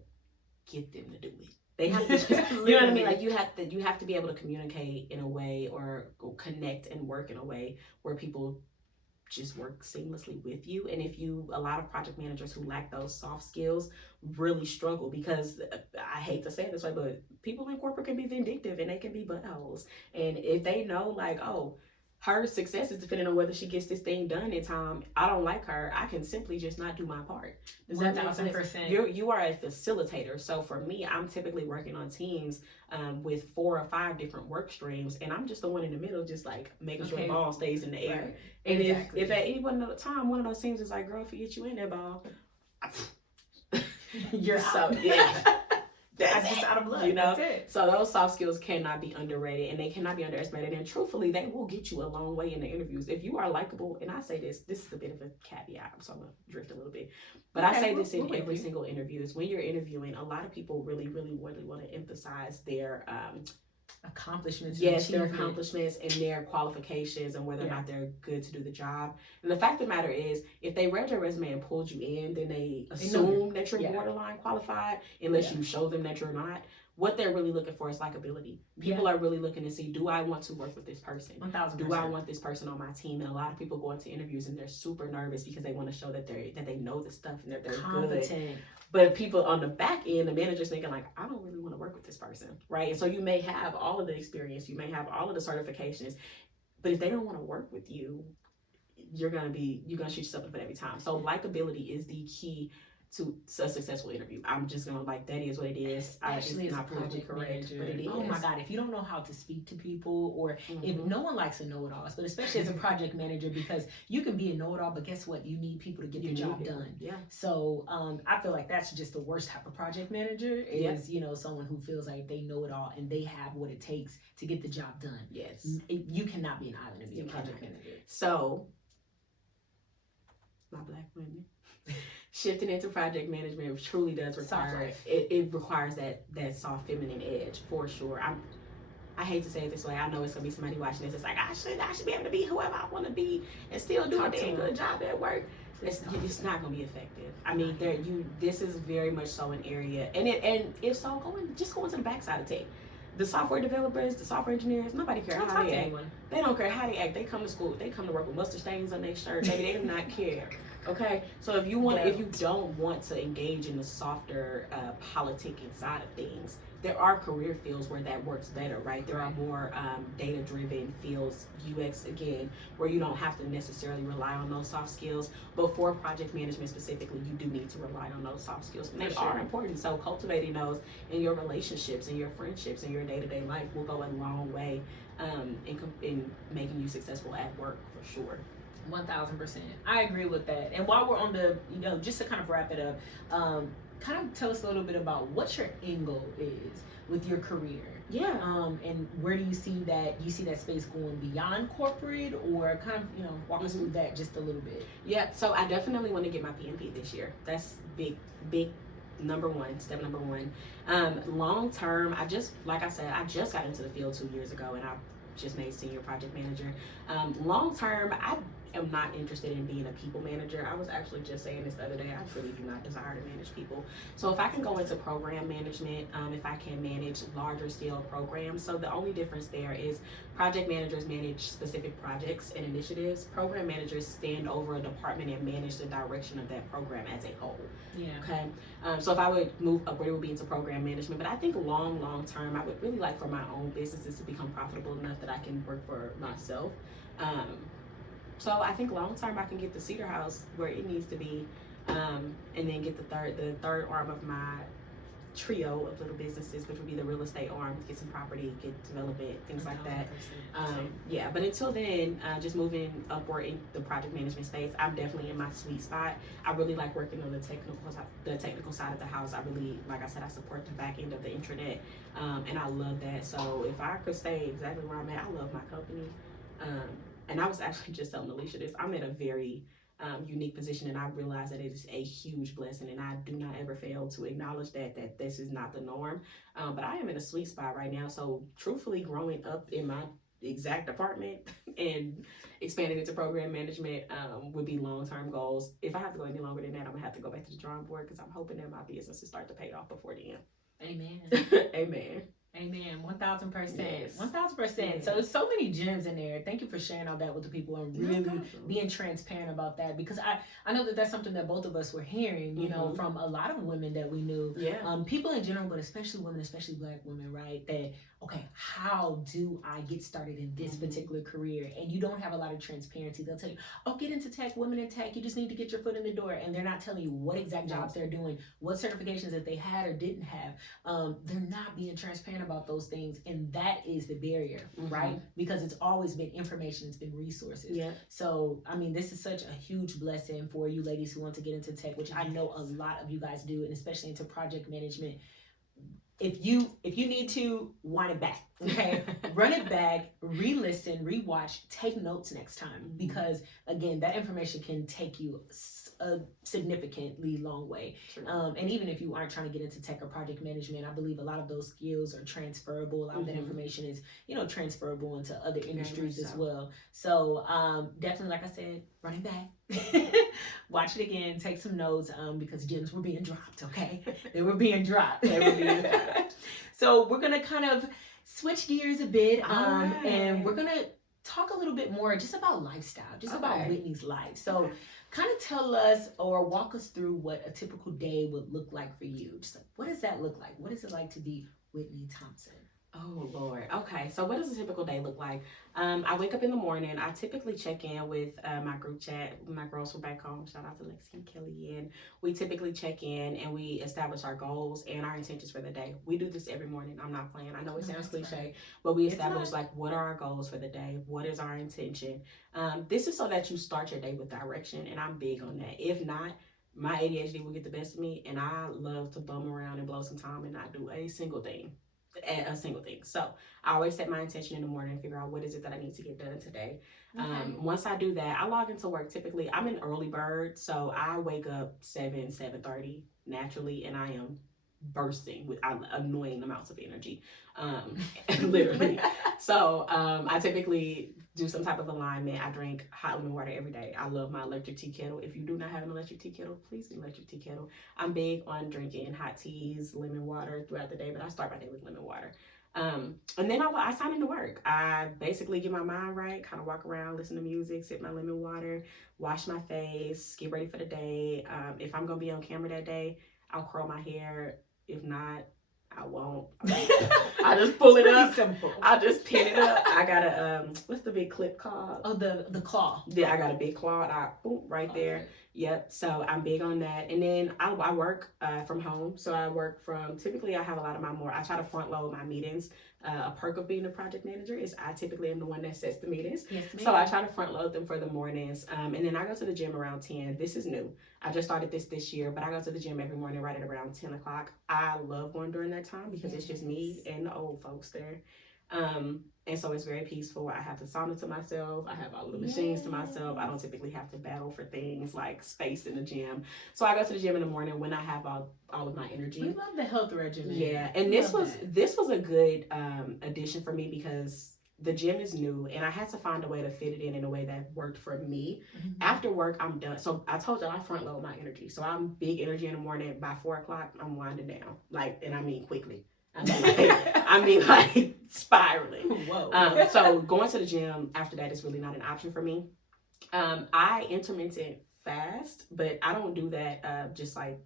get them to do it. They have to, you know what I mean? Like you have to be able to communicate in a way or connect and work in a way where people just work seamlessly with you. And a lot of project managers who lack those soft skills really struggle, because I hate to say it this way, but people in corporate can be vindictive and they can be buttholes. And if they know, like, oh, her success is depending on whether she gets this thing done in time, I don't like her, I can simply just not do my part. Does that make sense? You are a facilitator. So for me, I'm typically working on teams with 4 or 5 different work streams, and I'm just the one in the middle, just like making sure the ball stays in the air. Right. And exactly. if at any one other time one of those teams is like, girl, if you get you in that ball, you're so out. Yeah. That's just out of luck. That's it. So those soft skills cannot be underrated, and they cannot be underestimated. And truthfully, they will get you a long way in the interviews. If you are likable, and I say this is a bit of a caveat, so I'm going to drift a little bit. But I say this in every single interview, is when you're interviewing, a lot of people really want to emphasize their accomplishments. Yes, their accomplishments and their qualifications and whether or not they're good to do the job. And the fact of the matter is, if they read your resume and pulled you in, then they assume that you're borderline qualified, unless you show them that you're not. What they're really looking for is likability. People are really looking to see, do I want to work with this person? 1,000%. Do I want this person on my team? And a lot of people go into interviews and they're super nervous because they want to show that they know the stuff and that they're competent. Good. But people on the back end, the manager's thinking like, I don't really want to work with this person, right? And so you may have all of the experience, you may have all of the certifications, but if they don't want to work with you, you're gonna shoot yourself in the foot every time. So likability is the key to a successful interview. I'm just gonna that is what it is. Actually, it's not politically correct, but it is. Oh my God, if you don't know how to speak to people, or if no one likes a know-it-all, but especially as a project manager, because you can be a know-it-all, but guess what? You need people to get the job done. Yeah. So I feel like that's just the worst type of project manager is, someone who feels like they know it all and they have what it takes to get the job done. Yes. You cannot be an island and be a project manager. So, my Black women. Shifting into project management truly does require it requires that soft feminine edge for sure. I hate to say it this way. I know it's gonna be somebody watching this. It's like I should be able to be whoever I want to be and still do a damn good job at work. It's not gonna be effective. I mean, this is very much so an area, and if so, go into the backside of tech. The software developers, the software engineers, nobody cares how they act. They don't care how they act. They come to school. They come to work with mustard stains on their shirt. Maybe they do not care. Okay, so if you don't want to engage in the softer politicking side of things, there are career fields where that works better, right? There are more data-driven fields, UX again, where you don't have to necessarily rely on those soft skills. But for project management specifically, you do need to rely on those soft skills, and they are important. So cultivating those in your relationships, in your friendships, in your day-to-day life will go a long way in making you successful at work for sure. 1,000%. I agree with that. And while we're on the, just to kind of wrap it up, kind of tell us a little bit about what your end goal is with your career. Yeah. And where do you see that space going beyond corporate, or kind of, walk us through that just a little bit. Yeah. So I definitely want to get my PMP this year. That's big number one, step number one. Long term, I just got into the field 2 years ago, and I just made senior project manager. Long term, I am not interested in being a people manager. I was actually just saying this the other day, I really do not desire to manage people. So if I can go into program management, if I can manage larger scale programs. So the only difference there is project managers manage specific projects and initiatives. Program managers stand over a department and manage the direction of that program as a whole. Yeah. Okay. So if I would move upward, it would be into program management. But I think long term, I would really like for my own businesses to become profitable enough that I can work for myself. So I think long term, I can get the Cedar House where it needs to be, and then get the third arm of my trio of little businesses, which would be the real estate arm, get some property, get development, things like that. Yeah, but until then, just moving upward in the project management space, I'm definitely in my sweet spot. I really like working on the technical side of the house. I really, like I said, I support the back end of the intranet, and I love that. So if I could stay exactly where I'm at, I love my company. And I was actually just telling Alicia this, I'm in a very unique position, and I realize that it is a huge blessing, and I do not ever fail to acknowledge that this is not the norm. But I am in a sweet spot right now. So truthfully, growing up in my exact department and expanding into program management would be long-term goals. If I have to go any longer than that, I'm gonna have to go back to the drawing board, because I'm hoping that my business will start to pay off before the end. Amen. Amen. Amen. 1000%. Yes. 1000%. Yes. So there's so many gems in there. Thank you for sharing all that with the people and really being transparent about that, because I know that that's something that both of us were hearing, you know, from a lot of women that we knew. Yeah. People in general, but especially women, especially Black women, right? That, okay, how do I get started in this particular career? And you don't have a lot of transparency. They'll tell you, oh, get into tech, women in tech, you just need to get your foot in the door. And they're not telling you what exact jobs they're doing, what certifications that they had or didn't have. They're not being transparent about those things, and that is the barrier, right? Because it's always been information, it's been resources. Yeah. So I mean, this is such a huge blessing for you ladies who want to get into tech, which I know a lot of you guys do, and especially into project management. If you need to, wind it back, okay? Run it back, re-listen, re-watch, take notes next time, because again, that information can take you a significantly long way. And even if you aren't trying to get into tech or project management, I believe a lot of those skills are transferable. A lot of that information is, you know, transferable into other industries as well. So definitely, like I said, run it back, watch it again, take some notes, because gems were being dropped, okay? They were being dropped. So we're gonna kind of switch gears a bit, and we're gonna talk a little bit more just about lifestyle, just about Whitney's life. So kind of tell us or walk us through what a typical day would look like for you. Just like, what does that look like? What is it like to be Whitney Thompson? Oh, Lord. Okay, so what does a typical day look like? I wake up in the morning. I typically check in with my group chat, my girls from back home. Shout out to Lexi and Kelly. And we typically check in and we establish our goals and our intentions for the day. We do this every morning. I'm not playing. I know it sounds cliche, but we establish like, what are our goals for the day? What is our intention? This is so that you start your day with direction, and I'm big on that. If not, my ADHD will get the best of me, and I love to bum around and blow some time and not do a single thing. So I always set my intention in the morning and figure out what is it that I need to get done today. Once I do that, I log into work. Typically, I'm an early bird, so I wake up 7:30 naturally, and I am bursting with annoying amounts of energy, literally. So I typically do some type of alignment. I drink hot lemon water every day. I love my electric tea kettle. If you do not have an electric tea kettle, please get an electric tea kettle. I'm big on drinking hot teas, lemon water throughout the day, but I start my day with lemon water. And then I sign into work. I basically get my mind right, kind of walk around, listen to music, sip my lemon water, wash my face, get ready for the day. If I'm going to be on camera that day, I'll curl my hair. If not, I won't. I just pull it up. Simple. I just pin it up. I got a what's the big clip called? Oh, the claw. Yeah, I got a big claw. Right there. Okay. Yep. So I'm big on that. And then I work from home. So I work from, typically I have a lot of I try to front load my meetings. A perk of being a project manager is I typically am the one that sets the meetings. Yes, ma'am. So I try to front load them for the mornings. And then I go to the gym around 10. This is new. I just started this year, but I go to the gym every morning right at around 10 o'clock. I love going during that time because it's just me and the old folks there. And so it's very peaceful. I have the sauna to myself. I have all of the machines to myself. I don't typically have to battle for things like space in the gym. So I go to the gym in the morning when I have all of my energy. We love the health regimen. Yeah, and this was a good addition for me because the gym is new and I had to find a way to fit it in a way that worked for me. After work, I'm done. So I told you I front load my energy. So I'm big energy in the morning. By 4 o'clock, I'm winding down. And I mean quickly. I mean like spiraling. Whoa. So going to the gym after that is really not an option for me. I intermittent fast, but I don't do that just like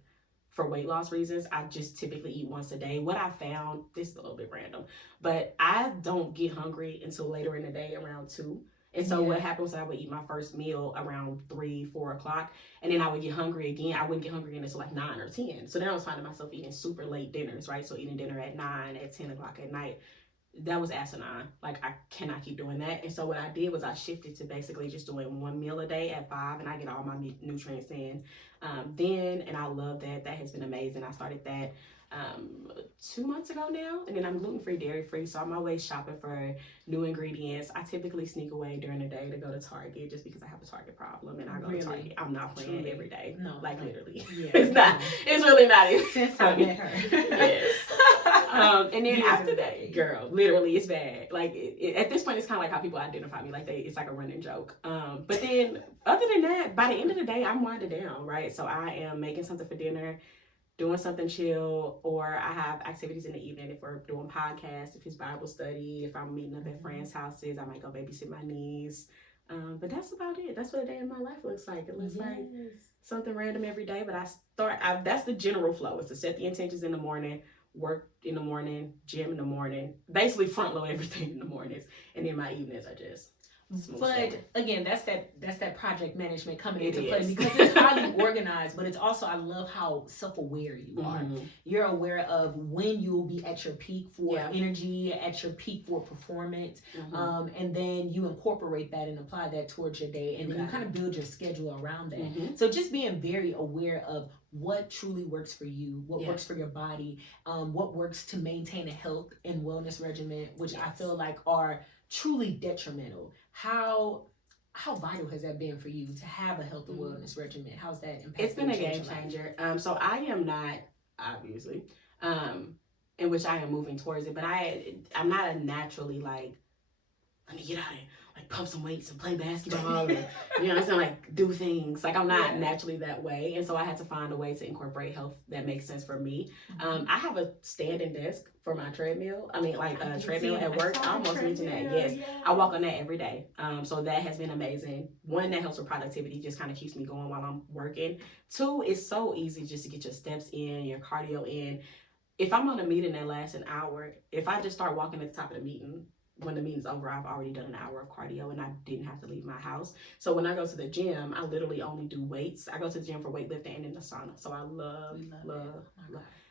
for weight loss reasons. I just typically eat once a day. What I found, this is a little bit random, but I don't get hungry until later in the day around 2. And so what happens is I would eat my first meal around 3-4 o'clock, and then I would get hungry again. I wouldn't get hungry again until like 9 or 10. So then I was finding myself eating super late dinners, right? So eating dinner at 9, at 10 o'clock at night. That was asinine. Like, I cannot keep doing that. And so what I did was I shifted to basically just doing 1 meal a day at 5, and I get all my nutrients in. And I love that. That has been amazing. I started that 2 months ago now, and then I'm gluten-free, dairy-free, so I'm always shopping for new ingredients. I typically sneak away during the day to go to Target just because I have a Target problem, and I go to Target. I'm not playing every day. No, like literally. Yeah, it's really not even. Since I met her. Yes. And then after that, girl, literally it's bad. Like at this point, it's kind of like how people identify me. Like it's like a running joke. But then other than that, by the end of the day, I'm winding down, right? So I am making something for dinner. doing something chill, or I have activities in the evening if we're doing podcasts, if it's Bible study, if I'm meeting up at friends' houses, I might go babysit my niece. But that's about it. That's what a day in my life looks like. It looks like something random every day, but that's the general flow. It's to set the intentions in the morning, work in the morning, gym in the morning, basically front load everything in the mornings, and then my evenings are just but again, that's that project management coming into play, because it's highly organized, but it's also, I love how self-aware you are. You're aware of when you'll be at your peak for energy, at your peak for performance, and then you incorporate that and apply that towards your day, and then you kind of build your schedule around that. So just being very aware of what truly works for you, what works for your body, what works to maintain a health and wellness regimen, which I feel like are truly detrimental. How vital has that been for you to have a health and wellness regimen? How's that impacted? It's been a game changer. So I am not, obviously, in which I am moving towards it, but I'm not a naturally like, let me get out and like pump some weights and play basketball and, you know what I'm saying, like do things. Like I'm not naturally that way. And so I had to find a way to incorporate health that makes sense for me. I have a standing desk for my treadmill. I mean, like a treadmill at work. I almost mentioned that. Yes. I walk on that every day. So that has been amazing. One, that helps with productivity, just kind of keeps me going while I'm working. Two, it's so easy just to get your steps in, your cardio in. If I'm on a meeting that lasts an hour, if I just start walking at the top of the meeting, when the meeting's over, I've already done an hour of cardio and I didn't have to leave my house. So when I go to the gym, I literally only do weights. I go to the gym for weightlifting and in the sauna. So I love.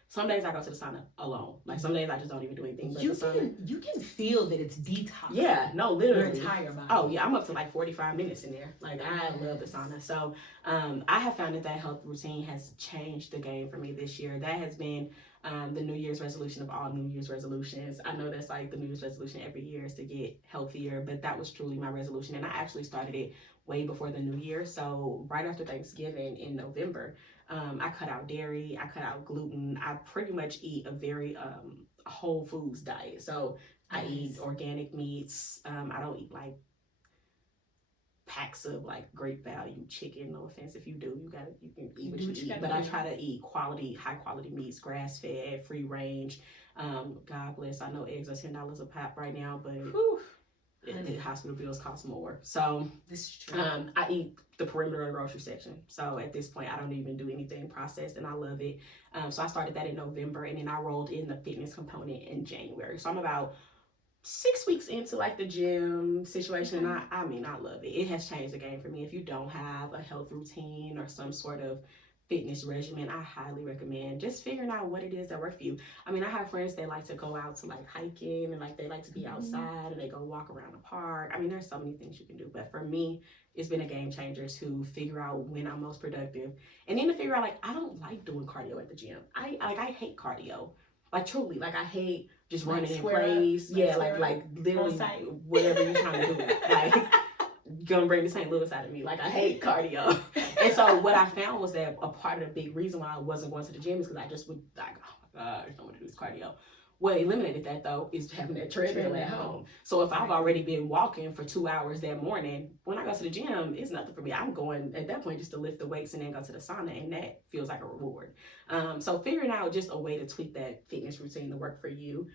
Some days I go to the sauna alone. Like some days I just don't even do anything. But you can feel that it's detox. Yeah, no, literally. Your entire body. Oh yeah, I'm up to like 45 minutes in there. Like I love the sauna. So I have found that health routine has changed the game for me this year. That has been the New Year's resolution of all New Year's resolutions. I know that's like the New Year's resolution every year is to get healthier, but that was truly my resolution. And I actually started it way before the New Year. So right after Thanksgiving in November, I cut out dairy, I cut out gluten. I pretty much eat a very whole foods diet. So I eat organic meats. I don't eat like packs of like great value chicken. No offense if you do, you can eat what you eat. But I try to eat high quality meats, grass fed, free range. God bless. I know eggs are $10 a pop right now, but the hospital bills cost more. So this is true. I eat the perimeter of the grocery section. So at this point, I don't even do anything processed, and I love it. So I started that in November, and then I rolled in the fitness component in January. So I'm about 6 weeks into like the gym situation, and I mean, I love it. It has changed the game for me. If you don't have a health routine or some sort of fitness regimen, I highly recommend just figuring out what it is that works for you. I mean, I have friends that like to go out to like hiking and like they like to be outside and they go walk around the park. I mean, there's so many things you can do, but for me, it's been a game changer to figure out when I'm most productive, and then to figure out like I don't like doing cardio at the gym. I hate cardio. Like truly, like I hate just running in place. Like literally whatever you're trying to do. Like you're gonna bring the St. Louis out of me. Like I hate cardio. And so what I found was that a part of the big reason why I wasn't going to the gym is because I just would like, oh my God, I don't want to do this cardio. What eliminated that though is having that treadmill at home. So if I've already been walking for 2 hours that morning, when I go to the gym, it's nothing for me. I'm going at that point just to lift the weights and then go to the sauna, and that feels like a reward. So figuring out just a way to tweak that fitness routine to work for you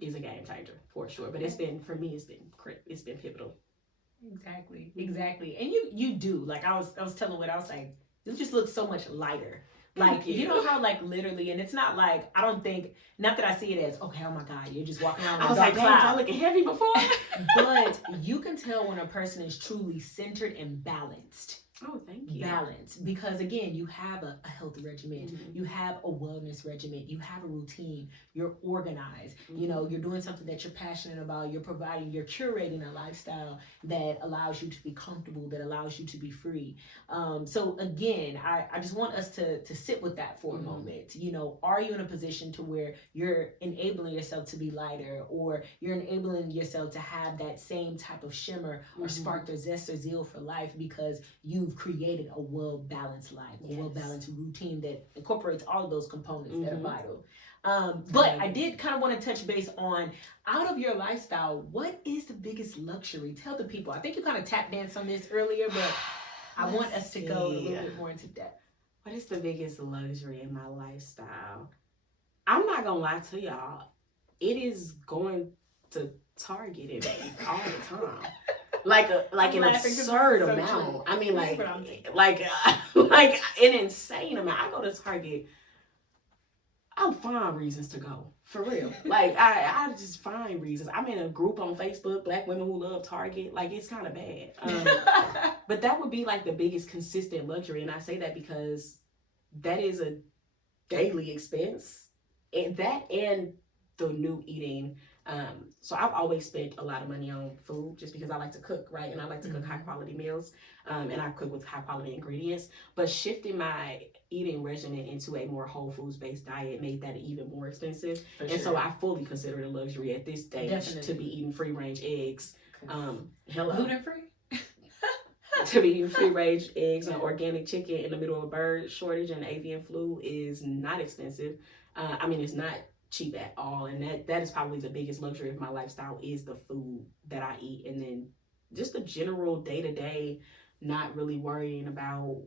is a game changer for sure. But it's been pivotal. Exactly. And you do, like I was telling what I was like, you just look so much lighter. Like, you know how like literally, and it's not like, I don't think, not that I see it as, okay, oh my God, you're just walking around. I was like, damn, I looking heavy before. But you can tell when a person is truly centered and balanced. Oh, thank you. Balance, because again, you have a healthy regimen, you have a wellness regimen, you have a routine, you're organized, you know, you're doing something that you're passionate about, you're curating a lifestyle that allows you to be comfortable, that allows you to be free. So again, I just want us to sit with that for a moment. You know, are you in a position to where you're enabling yourself to be lighter, or you're enabling yourself to have that same type of shimmer or spark or zest or zeal for life because you've created a well-balanced life, a well-balanced routine that incorporates all of those components that are vital. But I did kind of want to touch base on, out of your lifestyle, what is the biggest luxury? Tell the people. I think you kind of tap danced on this earlier, but I want us to go a little bit more into depth. What is the biggest luxury in my lifestyle? I'm not gonna lie to y'all. It is going to Target and all the time. Like an absurd amount. I mean, like an insane amount. I go to Target. I'll find reasons to go. For real. Like I just find reasons. I'm in a group on Facebook, Black women who love Target. Like it's kind of bad. But that would be like the biggest consistent luxury, and I say that because that is a daily expense, and the new eating. So I've always spent a lot of money on food just because I like to cook, right? And I like to cook high quality meals, and I cook with high quality ingredients. But shifting my eating regimen into a more whole foods based diet made that even more expensive. So I fully consider it a luxury at this stage to be eating free range eggs. Gluten free. To be eating free range eggs and organic chicken in the middle of a bird shortage and avian flu is not expensive. I mean, it's not cheap at all, and that is probably the biggest luxury of my lifestyle is the food that I eat, and then just the general day-to-day not really worrying about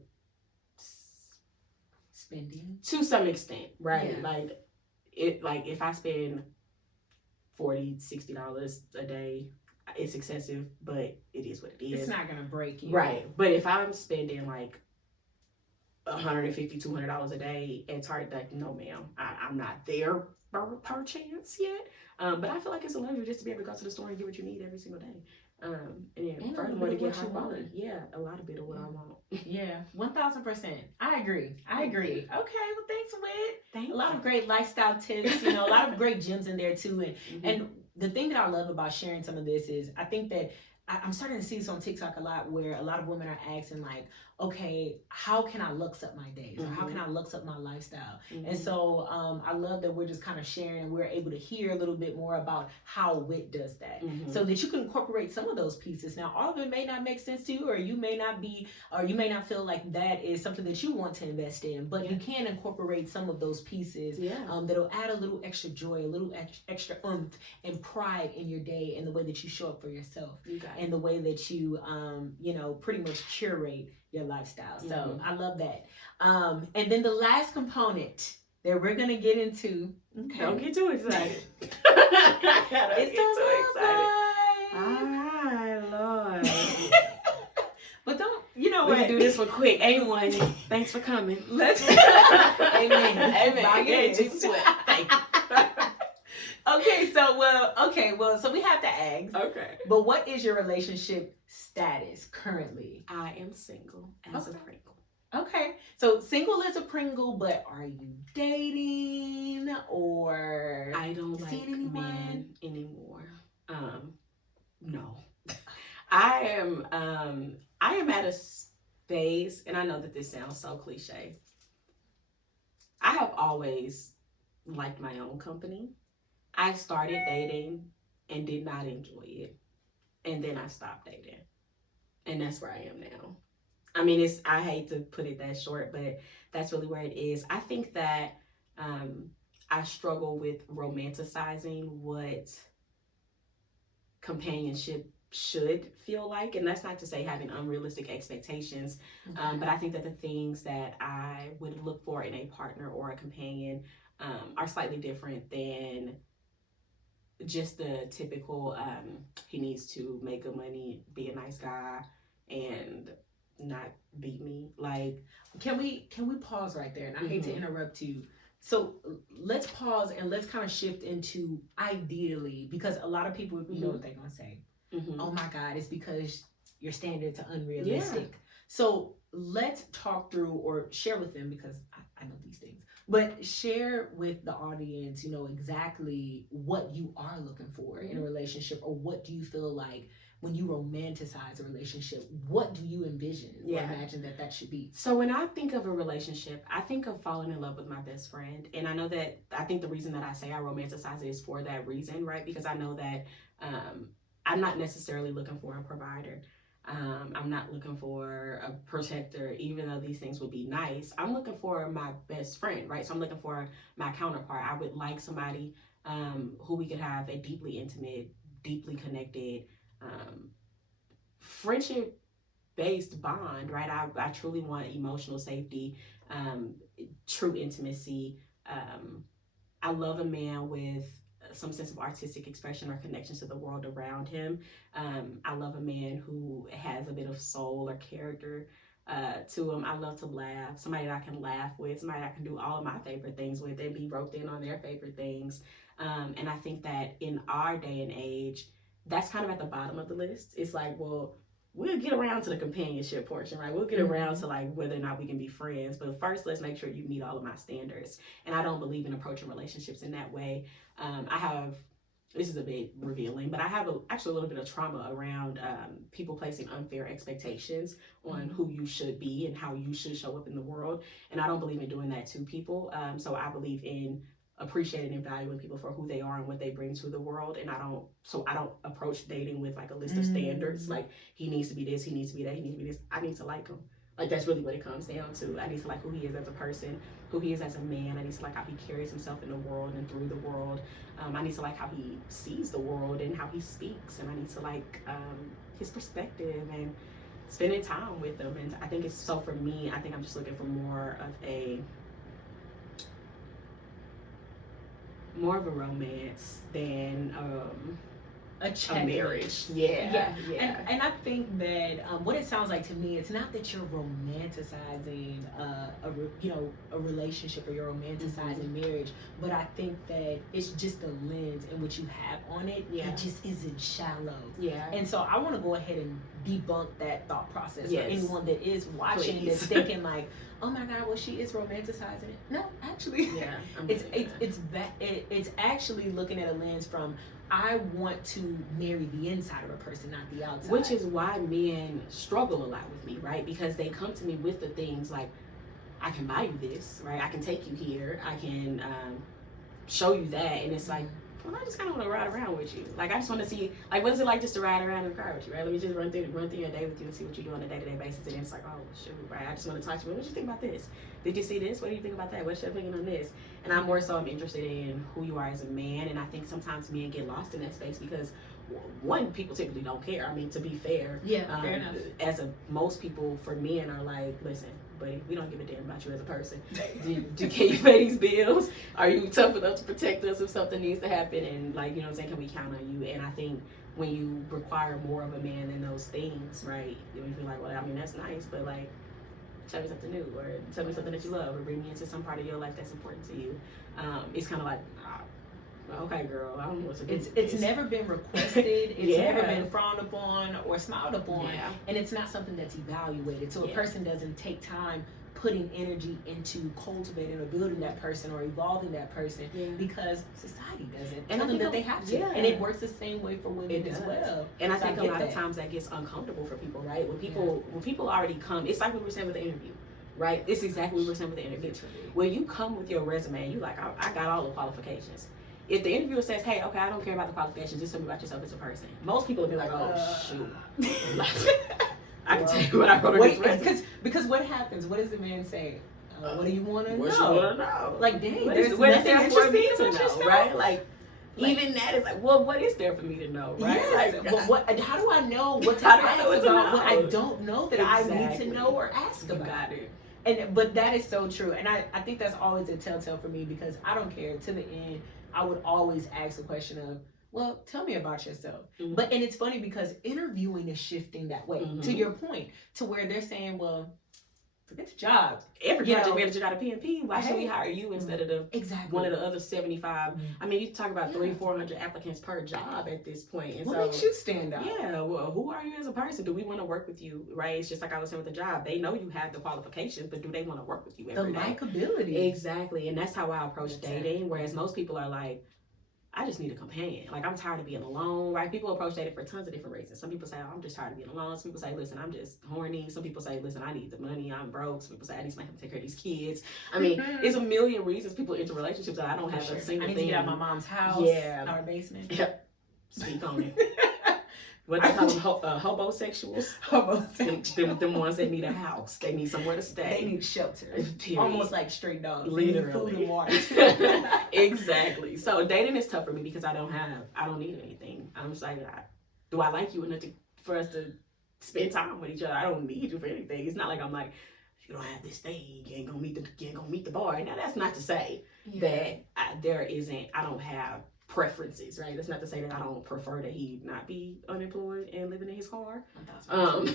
spending to some extent, right? Like if I spend $40-$60 a day, it's excessive, but it is what it is. It's not gonna break you, right? But if I'm spending like $150-$200 a day at Target, like, no ma'am, I'm not there per chance yet. But I feel like it's a luxury just to be able to go to the store and get what you need every single day. And furthermore, to get high quality. Yeah, a lot of bit of what I want. Yeah, 1000%. I agree. Okay, well, thanks, Whit. Thank a lot of great lifestyle tips. A lot of great gems in there too. And the thing that I love about sharing some of this is I think that I'm starting to see this on TikTok a lot, where a lot of women are asking like, okay, how can I lux up my days? Or how can I lux up my lifestyle? And so I love that we're just kind of sharing and we're able to hear a little bit more about how Whit does that, so that you can incorporate some of those pieces. Now, all of it may not make sense to you, or you may not feel like that is something that you want to invest in, but you can incorporate some of those pieces that'll add a little extra joy, a little extra oomph and pride in your day, and the way that you show up for yourself, and the way that you pretty much curate your lifestyle. So I love that. And then the last component that we're gonna get into. Okay. Don't get too excited. It's too excited. All right, Lord. But don't we can do this one quick. A1, thanks for coming. Let's Amen. Thank you. Okay, so we have to ask. Okay. But what is your relationship status currently? I am single as a Pringle. Okay, so single as a Pringle, but are you dating or I don't like men anymore? No. I am at a phase, and I know that this sounds so cliche. I have always liked my own company. I started dating and did not enjoy it. And then I stopped dating. And that's where I am now. I mean, I hate to put it that short, but that's really where it is. I think that I struggle with romanticizing what companionship should feel like. And that's not to say having unrealistic expectations, but I think that the things that I would look for in a partner or a companion are slightly different than just the typical he needs to make good money, be a nice guy, and not beat me. Like, can we pause right there? And I hate to interrupt you. So let's pause and let's kind of shift into ideally, because a lot of people know what they're gonna say. Oh my God, it's because your standards are unrealistic. Yeah. So let's talk through or share with them, because I know these things, but share with the audience, exactly what you are looking for in a relationship, or what do you feel like when you romanticize a relationship, what do you envision or imagine that should be? So when I think of a relationship, I think of falling in love with my best friend. And I think the reason that I say I romanticize it is for that reason, right? Because I know that I'm not necessarily looking for a provider. I'm not looking for a protector, even though these things would be nice. I'm looking for my best friend, right? So I'm looking for my counterpart. I would like somebody who we could have a deeply intimate, deeply connected friendship based bond, right? I truly want emotional safety, true intimacy. I love a man with some sense of artistic expression or connection to the world around him. I love a man who has a bit of soul or character to him. I love to laugh. Somebody that I can laugh with, somebody that I can do all of my favorite things with, and be roped in on their favorite things. And I think that in our day and age, that's kind of at the bottom of the list. It's like, well, we'll get around to the companionship portion, right? We'll get around to like whether or not we can be friends. But first, let's make sure you meet all of my standards. And I don't believe in approaching relationships in that way. This is a bit revealing, but I have actually a little bit of trauma around people placing unfair expectations on who you should be and how you should show up in the world. And I don't believe in doing that to people. So I believe in appreciating and valuing people for who they are and what they bring to the world. And I don't approach dating with like a list of standards. Like, he needs to be this, he needs to be that, he needs to be this. I need to like him. Like, that's really what it comes down to. I need to like who he is as a person, who he is as a man. I need to like how he carries himself in the world and through the world. I need to like how he sees the world and how he speaks. And I need to like his perspective and spending time with him. And I think it's, so for me, I think I'm just looking for more of a romance than a marriage. Yeah. And I think that what it sounds like to me, it's not that you're romanticizing a relationship, or you're romanticizing marriage, but I think that it's just the lens in which you have on it. It just isn't shallow. And so I want to go ahead and debunk that thought process for anyone that is watching that's thinking like, oh my God, well, she is romanticizing it. No, actually, it's actually looking at a lens from, I want to marry the inside of a person, not the outside. Which is why men struggle a lot with me, right? Because they come to me with the things like, I can buy you this, right? I can take you here. I can show you that. And it's like, well, I just kind of want to ride around with you. Like, I just want to see, like, what is it like just to ride around in the car with you, right? Let me just run through your day with you and see what you do on a day-to-day basis. And then it's like, oh, shoot, right? I just want to talk to you. What do you think about this? Did you see this? What do you think about that? What's your opinion on this? And I'm interested in who you are as a man. And I think sometimes men get lost in that space because, one, people typically don't care. I mean, to be fair. Fair enough. Most people, for men, are like, listen, buddy, we don't give a damn about you as a person. Can you pay these bills? Are you tough enough to protect us if something needs to happen? And like, you know what I'm saying, can we count on you? And I think when you require more of a man than those things, right, you feel like, well, I mean, that's nice, but like, tell me something new, or tell me something that you love, or bring me into some part of your life that's important to you. It's kind of like, okay, girl, I don't know what to do. It's never been requested. It's never been frowned upon or smiled upon, and it's not something that's evaluated. So a person doesn't take time putting energy into cultivating or building that person or evolving that person because society doesn't tell them that they have to. And it works the same way for women as well. And I think a lot of times that gets uncomfortable for people, right? When people already come, it's like what we were saying with the interview. Right? It's exactly what we were saying with the interview. When you come with your resume, you like, I got all the qualifications. If the interviewer says, hey, okay, I don't care about the qualifications, just tell me about yourself as a person. Most people will be like, oh, shoot. I can tell you what I wrote on this resume. Because what happens? What does the man say? What do you want to know? What you want to know? Like, dang, there's nothing for me to know, right? Like, even that is like, well, what is there for me to know, right? Yes. Like, how do I know what to ask about what I don't know that I need to know or ask about? Got it. But that is so true. And I think that's always a telltale for me, because I don't care. To the end, I would always ask the question of, well, tell me about yourself. And it's funny because interviewing is shifting that way, to your point, to where they're saying, well, forget the job. Every project manager got a PMP. Why should we hire you instead of one of the other 75? I mean, you talk about 300-400 applicants per job at this point. And what makes you stand out? Yeah, well, who are you as a person? Do we want to work with you, right? It's just like I was saying with the job. They know you have the qualifications, but do they want to work with you every day? The likability. Exactly. And that's how I approach dating, whereas most people are like, I just need a companion. Like, I'm tired of being alone, right? People approach dating for tons of different reasons. Some people say, oh, I'm just tired of being alone. Some people say, listen, I'm just horny. Some people say, listen, I need the money. I'm broke. Some people say, I need somebody to take care of these kids. I mean, it's a million reasons people enter relationships that I don't have a single thing. I need to get out of my mom's house, our basement. Yep. Speak on it. What they call them, hobosexuals. Them ones that need a house. They need somewhere to stay. They need shelter. Period. Almost like stray dogs. Literally. Food and water. Exactly. So dating is tough for me because I don't need anything. I'm just like, do I like you enough for us to spend time with each other. I don't need you for anything. It's not like I'm like, if you don't have this thing, you ain't gonna meet the bar. Now that's not to say that I don't have preferences, right? That's not to say that I don't prefer that he not be unemployed and living in his car.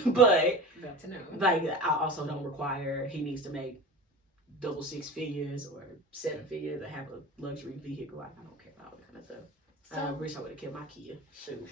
But to know. Like, I also don't require he needs to make double six figures or 7 figures or have a luxury vehicle. I don't care about all that kind of stuff. So, I wish I would have kept my Kia. Shoot.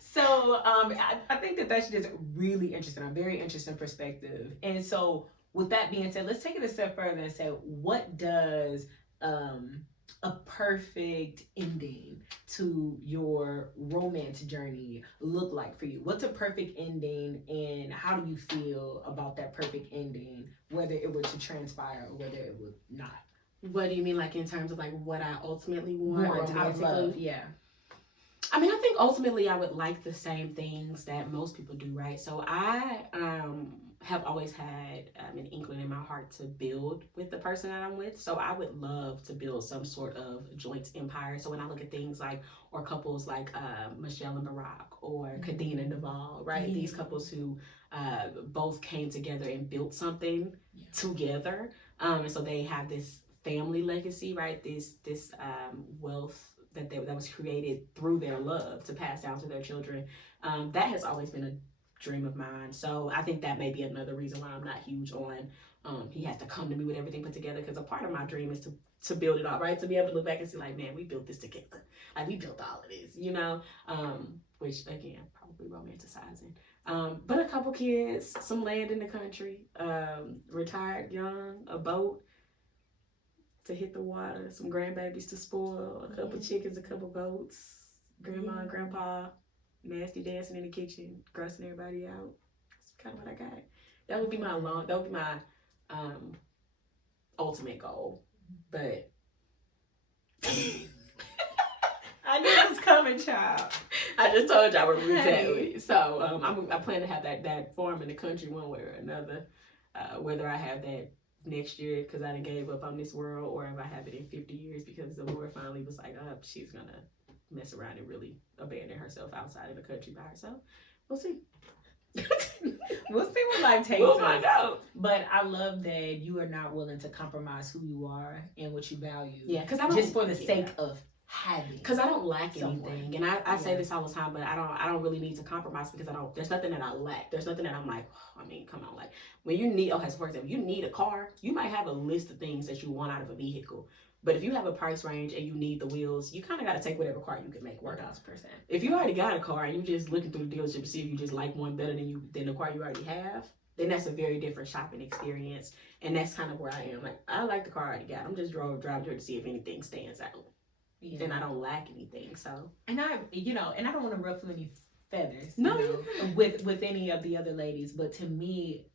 So I think that that's just really interesting, a very interesting perspective. And so with that being said, let's take it a step further and say, what does a perfect ending to your romance journey look like for you? What's a perfect ending, and how do you feel about that perfect ending, whether it were to transpire or whether it would not? What do you mean, like in terms of like what I ultimately want? Yeah. I mean, I think ultimately I would like the same things that most people do, right? So I have always had an inkling in my heart to build with the person that I'm with. So I would love to build some sort of joint empire. So when I look at things like, or couples like Michelle and Barack, or Kadeen and Duvall, right? Yeah. These couples who both came together and built something together. And so they have this family legacy, right? This wealth that was created through their love to pass down to their children. That has always been a dream of mine. So I think that may be another reason why I'm not huge on he has to come to me with everything put together, because a part of my dream is to build it all, right? To be able to look back and see like, man, we built this together. Like, we built all of this, you know? Which again, probably romanticizing. But a couple kids, some land in the country, retired young, a boat to hit the water, some grandbabies to spoil, a couple chickens, a couple goats, grandma and grandpa, nasty dancing in the kitchen, grossing everybody out. That's kind of what I got. That would be my ultimate goal. But I knew it was coming, child. I just told y'all where we was at. So I plan to have that farm in the country one way or another. Whether I have that next year because I done gave up on this world, or if I have it in 50 years because the Lord finally was like, she's gonna mess around and really abandon herself outside of the country by herself. We'll see. We'll see what life takes us. Find out. But I love that you are not willing to compromise who you are and what you value. Yeah, because just for the sake of having. Because I don't lack anything, and I say this all the time, but I don't really need to compromise because there's nothing that I lack. There's nothing that I'm like, I mean, come on, like when you need, for example, you need a car, you might have a list of things that you want out of a vehicle. But if you have a price range and you need the wheels, you kind of got to take whatever car you can make work. 1,000%. If you already got a car and you just looking through the dealership to see if you just like one better than the car you already have, then that's a very different shopping experience. And that's kind of where I am. Like, I like the car I already got. I'm just driving here to see if anything stands out. Yeah. And I don't lack anything, so. And I don't want to ruffle any feathers. No. With any of the other ladies, but to me,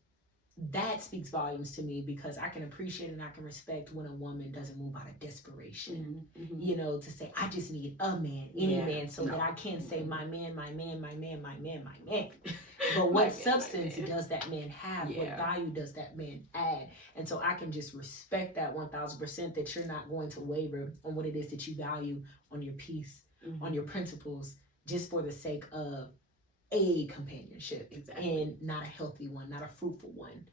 that speaks volumes to me, because I can appreciate and I can respect when a woman doesn't move out of desperation. Mm-hmm. To say, I just need a man, any man, so that I can't say my man. But what substance does that man have? Yeah. What value does that man add? And so I can just respect that 1,000%, that you're not going to waver on what it is that you value, on your peace, on your principles, just for the sake of a companionship. Exactly. And not a healthy one, not a fruitful one,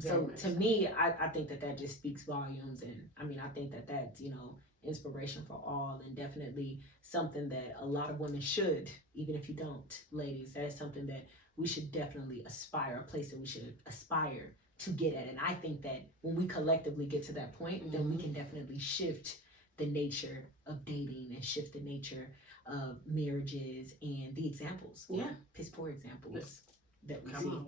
so to me, I think that just speaks volumes. And I mean, I think that that's, inspiration for all, and definitely something that a lot of women should, even if you don't, ladies, that is something that we should definitely aspire, a place that we should aspire to get at. And I think that when we collectively get to that point, then we can definitely shift the nature of dating and shift the nature of marriages and the examples, piss poor examples that we see.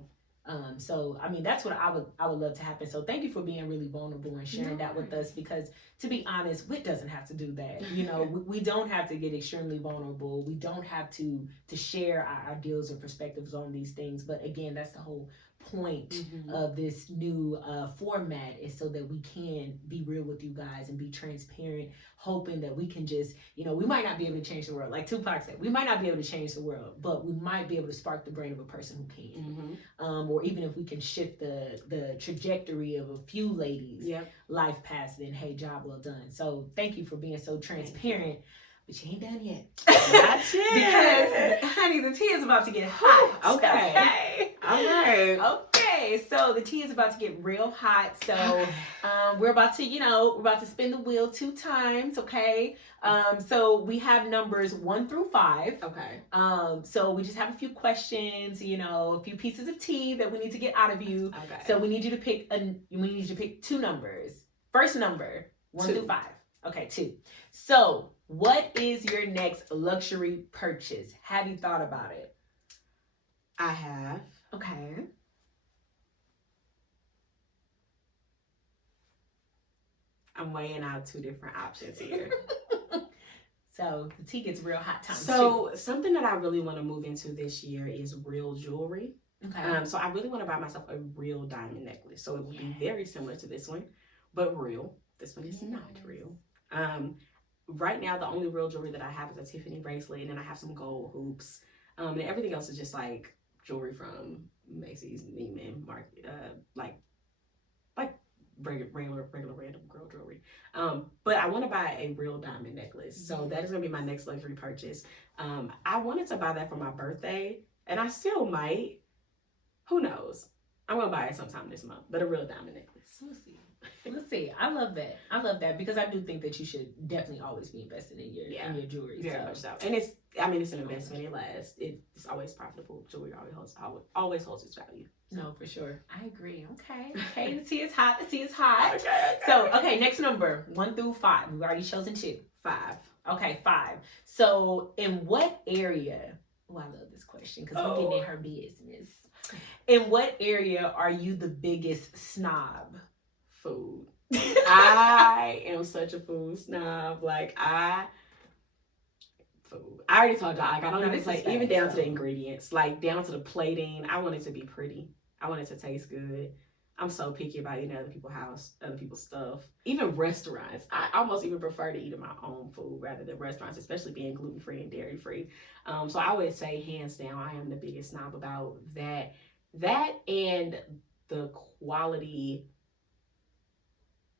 So I mean, that's what I would love to happen. So thank you for being really vulnerable and sharing that with us, because to be honest, Whit doesn't have to do that. We don't have to get extremely vulnerable. We don't have to share our ideals or perspectives on these things. But again, that's the whole point of this new format, is so that we can be real with you guys and be transparent, hoping that we can just, we might not be able to change the world. Like Tupac said, we might not be able to change the world, but we might be able to spark the brain of a person who can. Or even if we can shift the trajectory of a few ladies' life paths, then hey, job well done. So thank you for being so transparent. But you ain't done yet. Not yet. Because, honey, the tea is about to get hot. Okay. All right. Okay. So the tea is about to get real hot. So we're about to spin the wheel 2 times. Okay. So we have numbers 1 through 5. Okay. So we just have a few questions, a few pieces of tea that we need to get out of you. Okay. So we need you to pick 2 numbers. First number, 1 2. through 5. Okay, 2. So what is your next luxury purchase? Have you thought about it? I have. Okay. I'm weighing out 2 different options here. So the tea gets real hot times. So something that I really want to move into this year is real jewelry. Okay. So I really want to buy myself a real diamond necklace. So it will be very similar to this one, but real. This one is not real. Right now, the only real jewelry that I have is a Tiffany bracelet, and then I have some gold hoops. And everything else is just like jewelry from Macy's, Neiman Market, like regular random girl jewelry. But I want to buy a real diamond necklace. So that is going to be my next luxury purchase. I wanted to buy that for my birthday, and I still might. Who knows? I'm going to buy it sometime this month, but a real diamond necklace. Let's see. I love that because I do think that you should definitely always be investing in your jewelry. Very much so. And it's an investment. It lasts. It's always profitable. Jewelry always holds its value. No, for sure. I agree. Okay. The tea is hot. Okay. So, next number, 1 through 5. We've already chosen 2. 5. Okay, 5. So, in what area? Oh, I love this question because we're getting in her business. In what area are you the biggest snob? Food. I am such a food snob. Like food. I already told y'all. Like I don't even play even down to the ingredients. Like down to the plating. I want it to be pretty. I want it to taste good. I'm so picky about eating other people's house, other people's stuff. Even restaurants. I almost even prefer to eat my own food rather than restaurants, especially being gluten-free and dairy-free. So I would say hands down, I am the biggest snob about that. That and the quality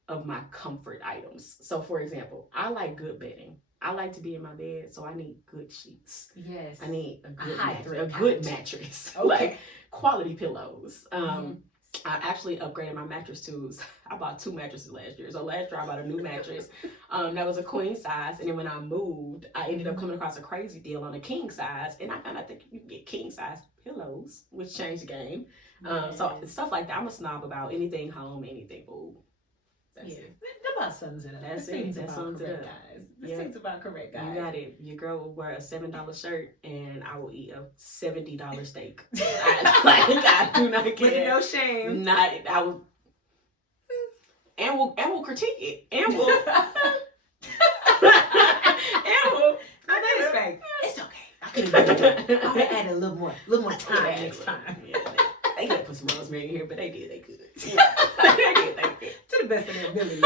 of my comfort items. So for example, I like good bedding. I like to be in my bed, so I need good sheets. Yes. I need a good good mattress. Okay. Like quality pillows. I actually upgraded my mattress too. I bought 2 mattresses last year. So last year I bought a new mattress that was a queen size. And then when I moved, I ended up coming across a crazy deal on a king size. And I found out that you can get king size pillows, which changed the game. So stuff like that. I'm a snob about anything home, anything food. That's it. That about sums it up. That's it. That sums it up. Guys. This seems about correct, guys. You got it. Your girl will wear a $7 shirt, and I will eat a $70 steak. I do not care. With no shame. I will, and we'll critique it, and we'll, It's okay. I could have added a little more time next time. Yeah, they could have put some rosemary in here, but they did. They could. They did. To the best of their abilities.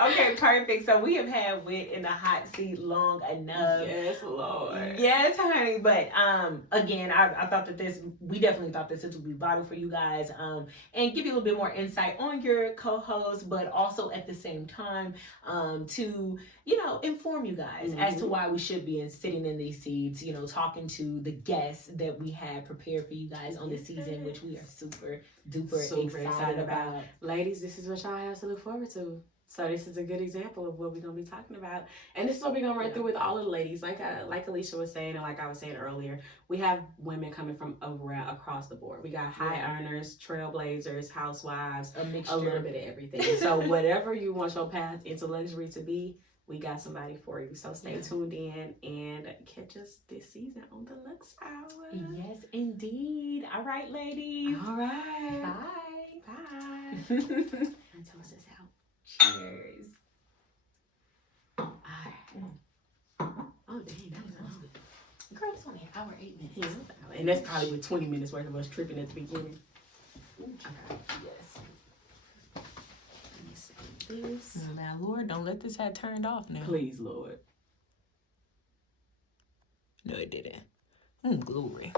Okay, perfect. So we have had Whit in the hot seat long enough. Yes, Lord. Yes, honey. But again, I thought that we definitely thought this would be vital for you guys, and give you a little bit more insight on your co-host, but also at the same time, to inform you guys as to why we should be sitting in these seats, talking to the guests that we have prepared for you guys on the season, which we are super duper excited about. Ladies, this is what y'all have to look forward to. So this is a good example of what we're going to be talking about. And this is what we're going to run through with all of the ladies. Like Alicia was saying, and like I was saying earlier, we have women coming from across the board. We got high earners, trailblazers, housewives, a little bit of everything. So whatever you want your path into luxury to be, we got somebody for you. So stay tuned in and catch us this season on the Luxe Hour. Yes, indeed. All right, ladies. All right. Bye. Until it's out. Cheers. All right. Oh, dang, that was long. Girl, it's only an hour, 8 minutes. Yeah, and that's probably with 20 minutes worth of us tripping at the beginning. Okay. Yes. Let me save this. Now, Lord, don't let this have turned off now. Please, Lord. No, it didn't. Glory.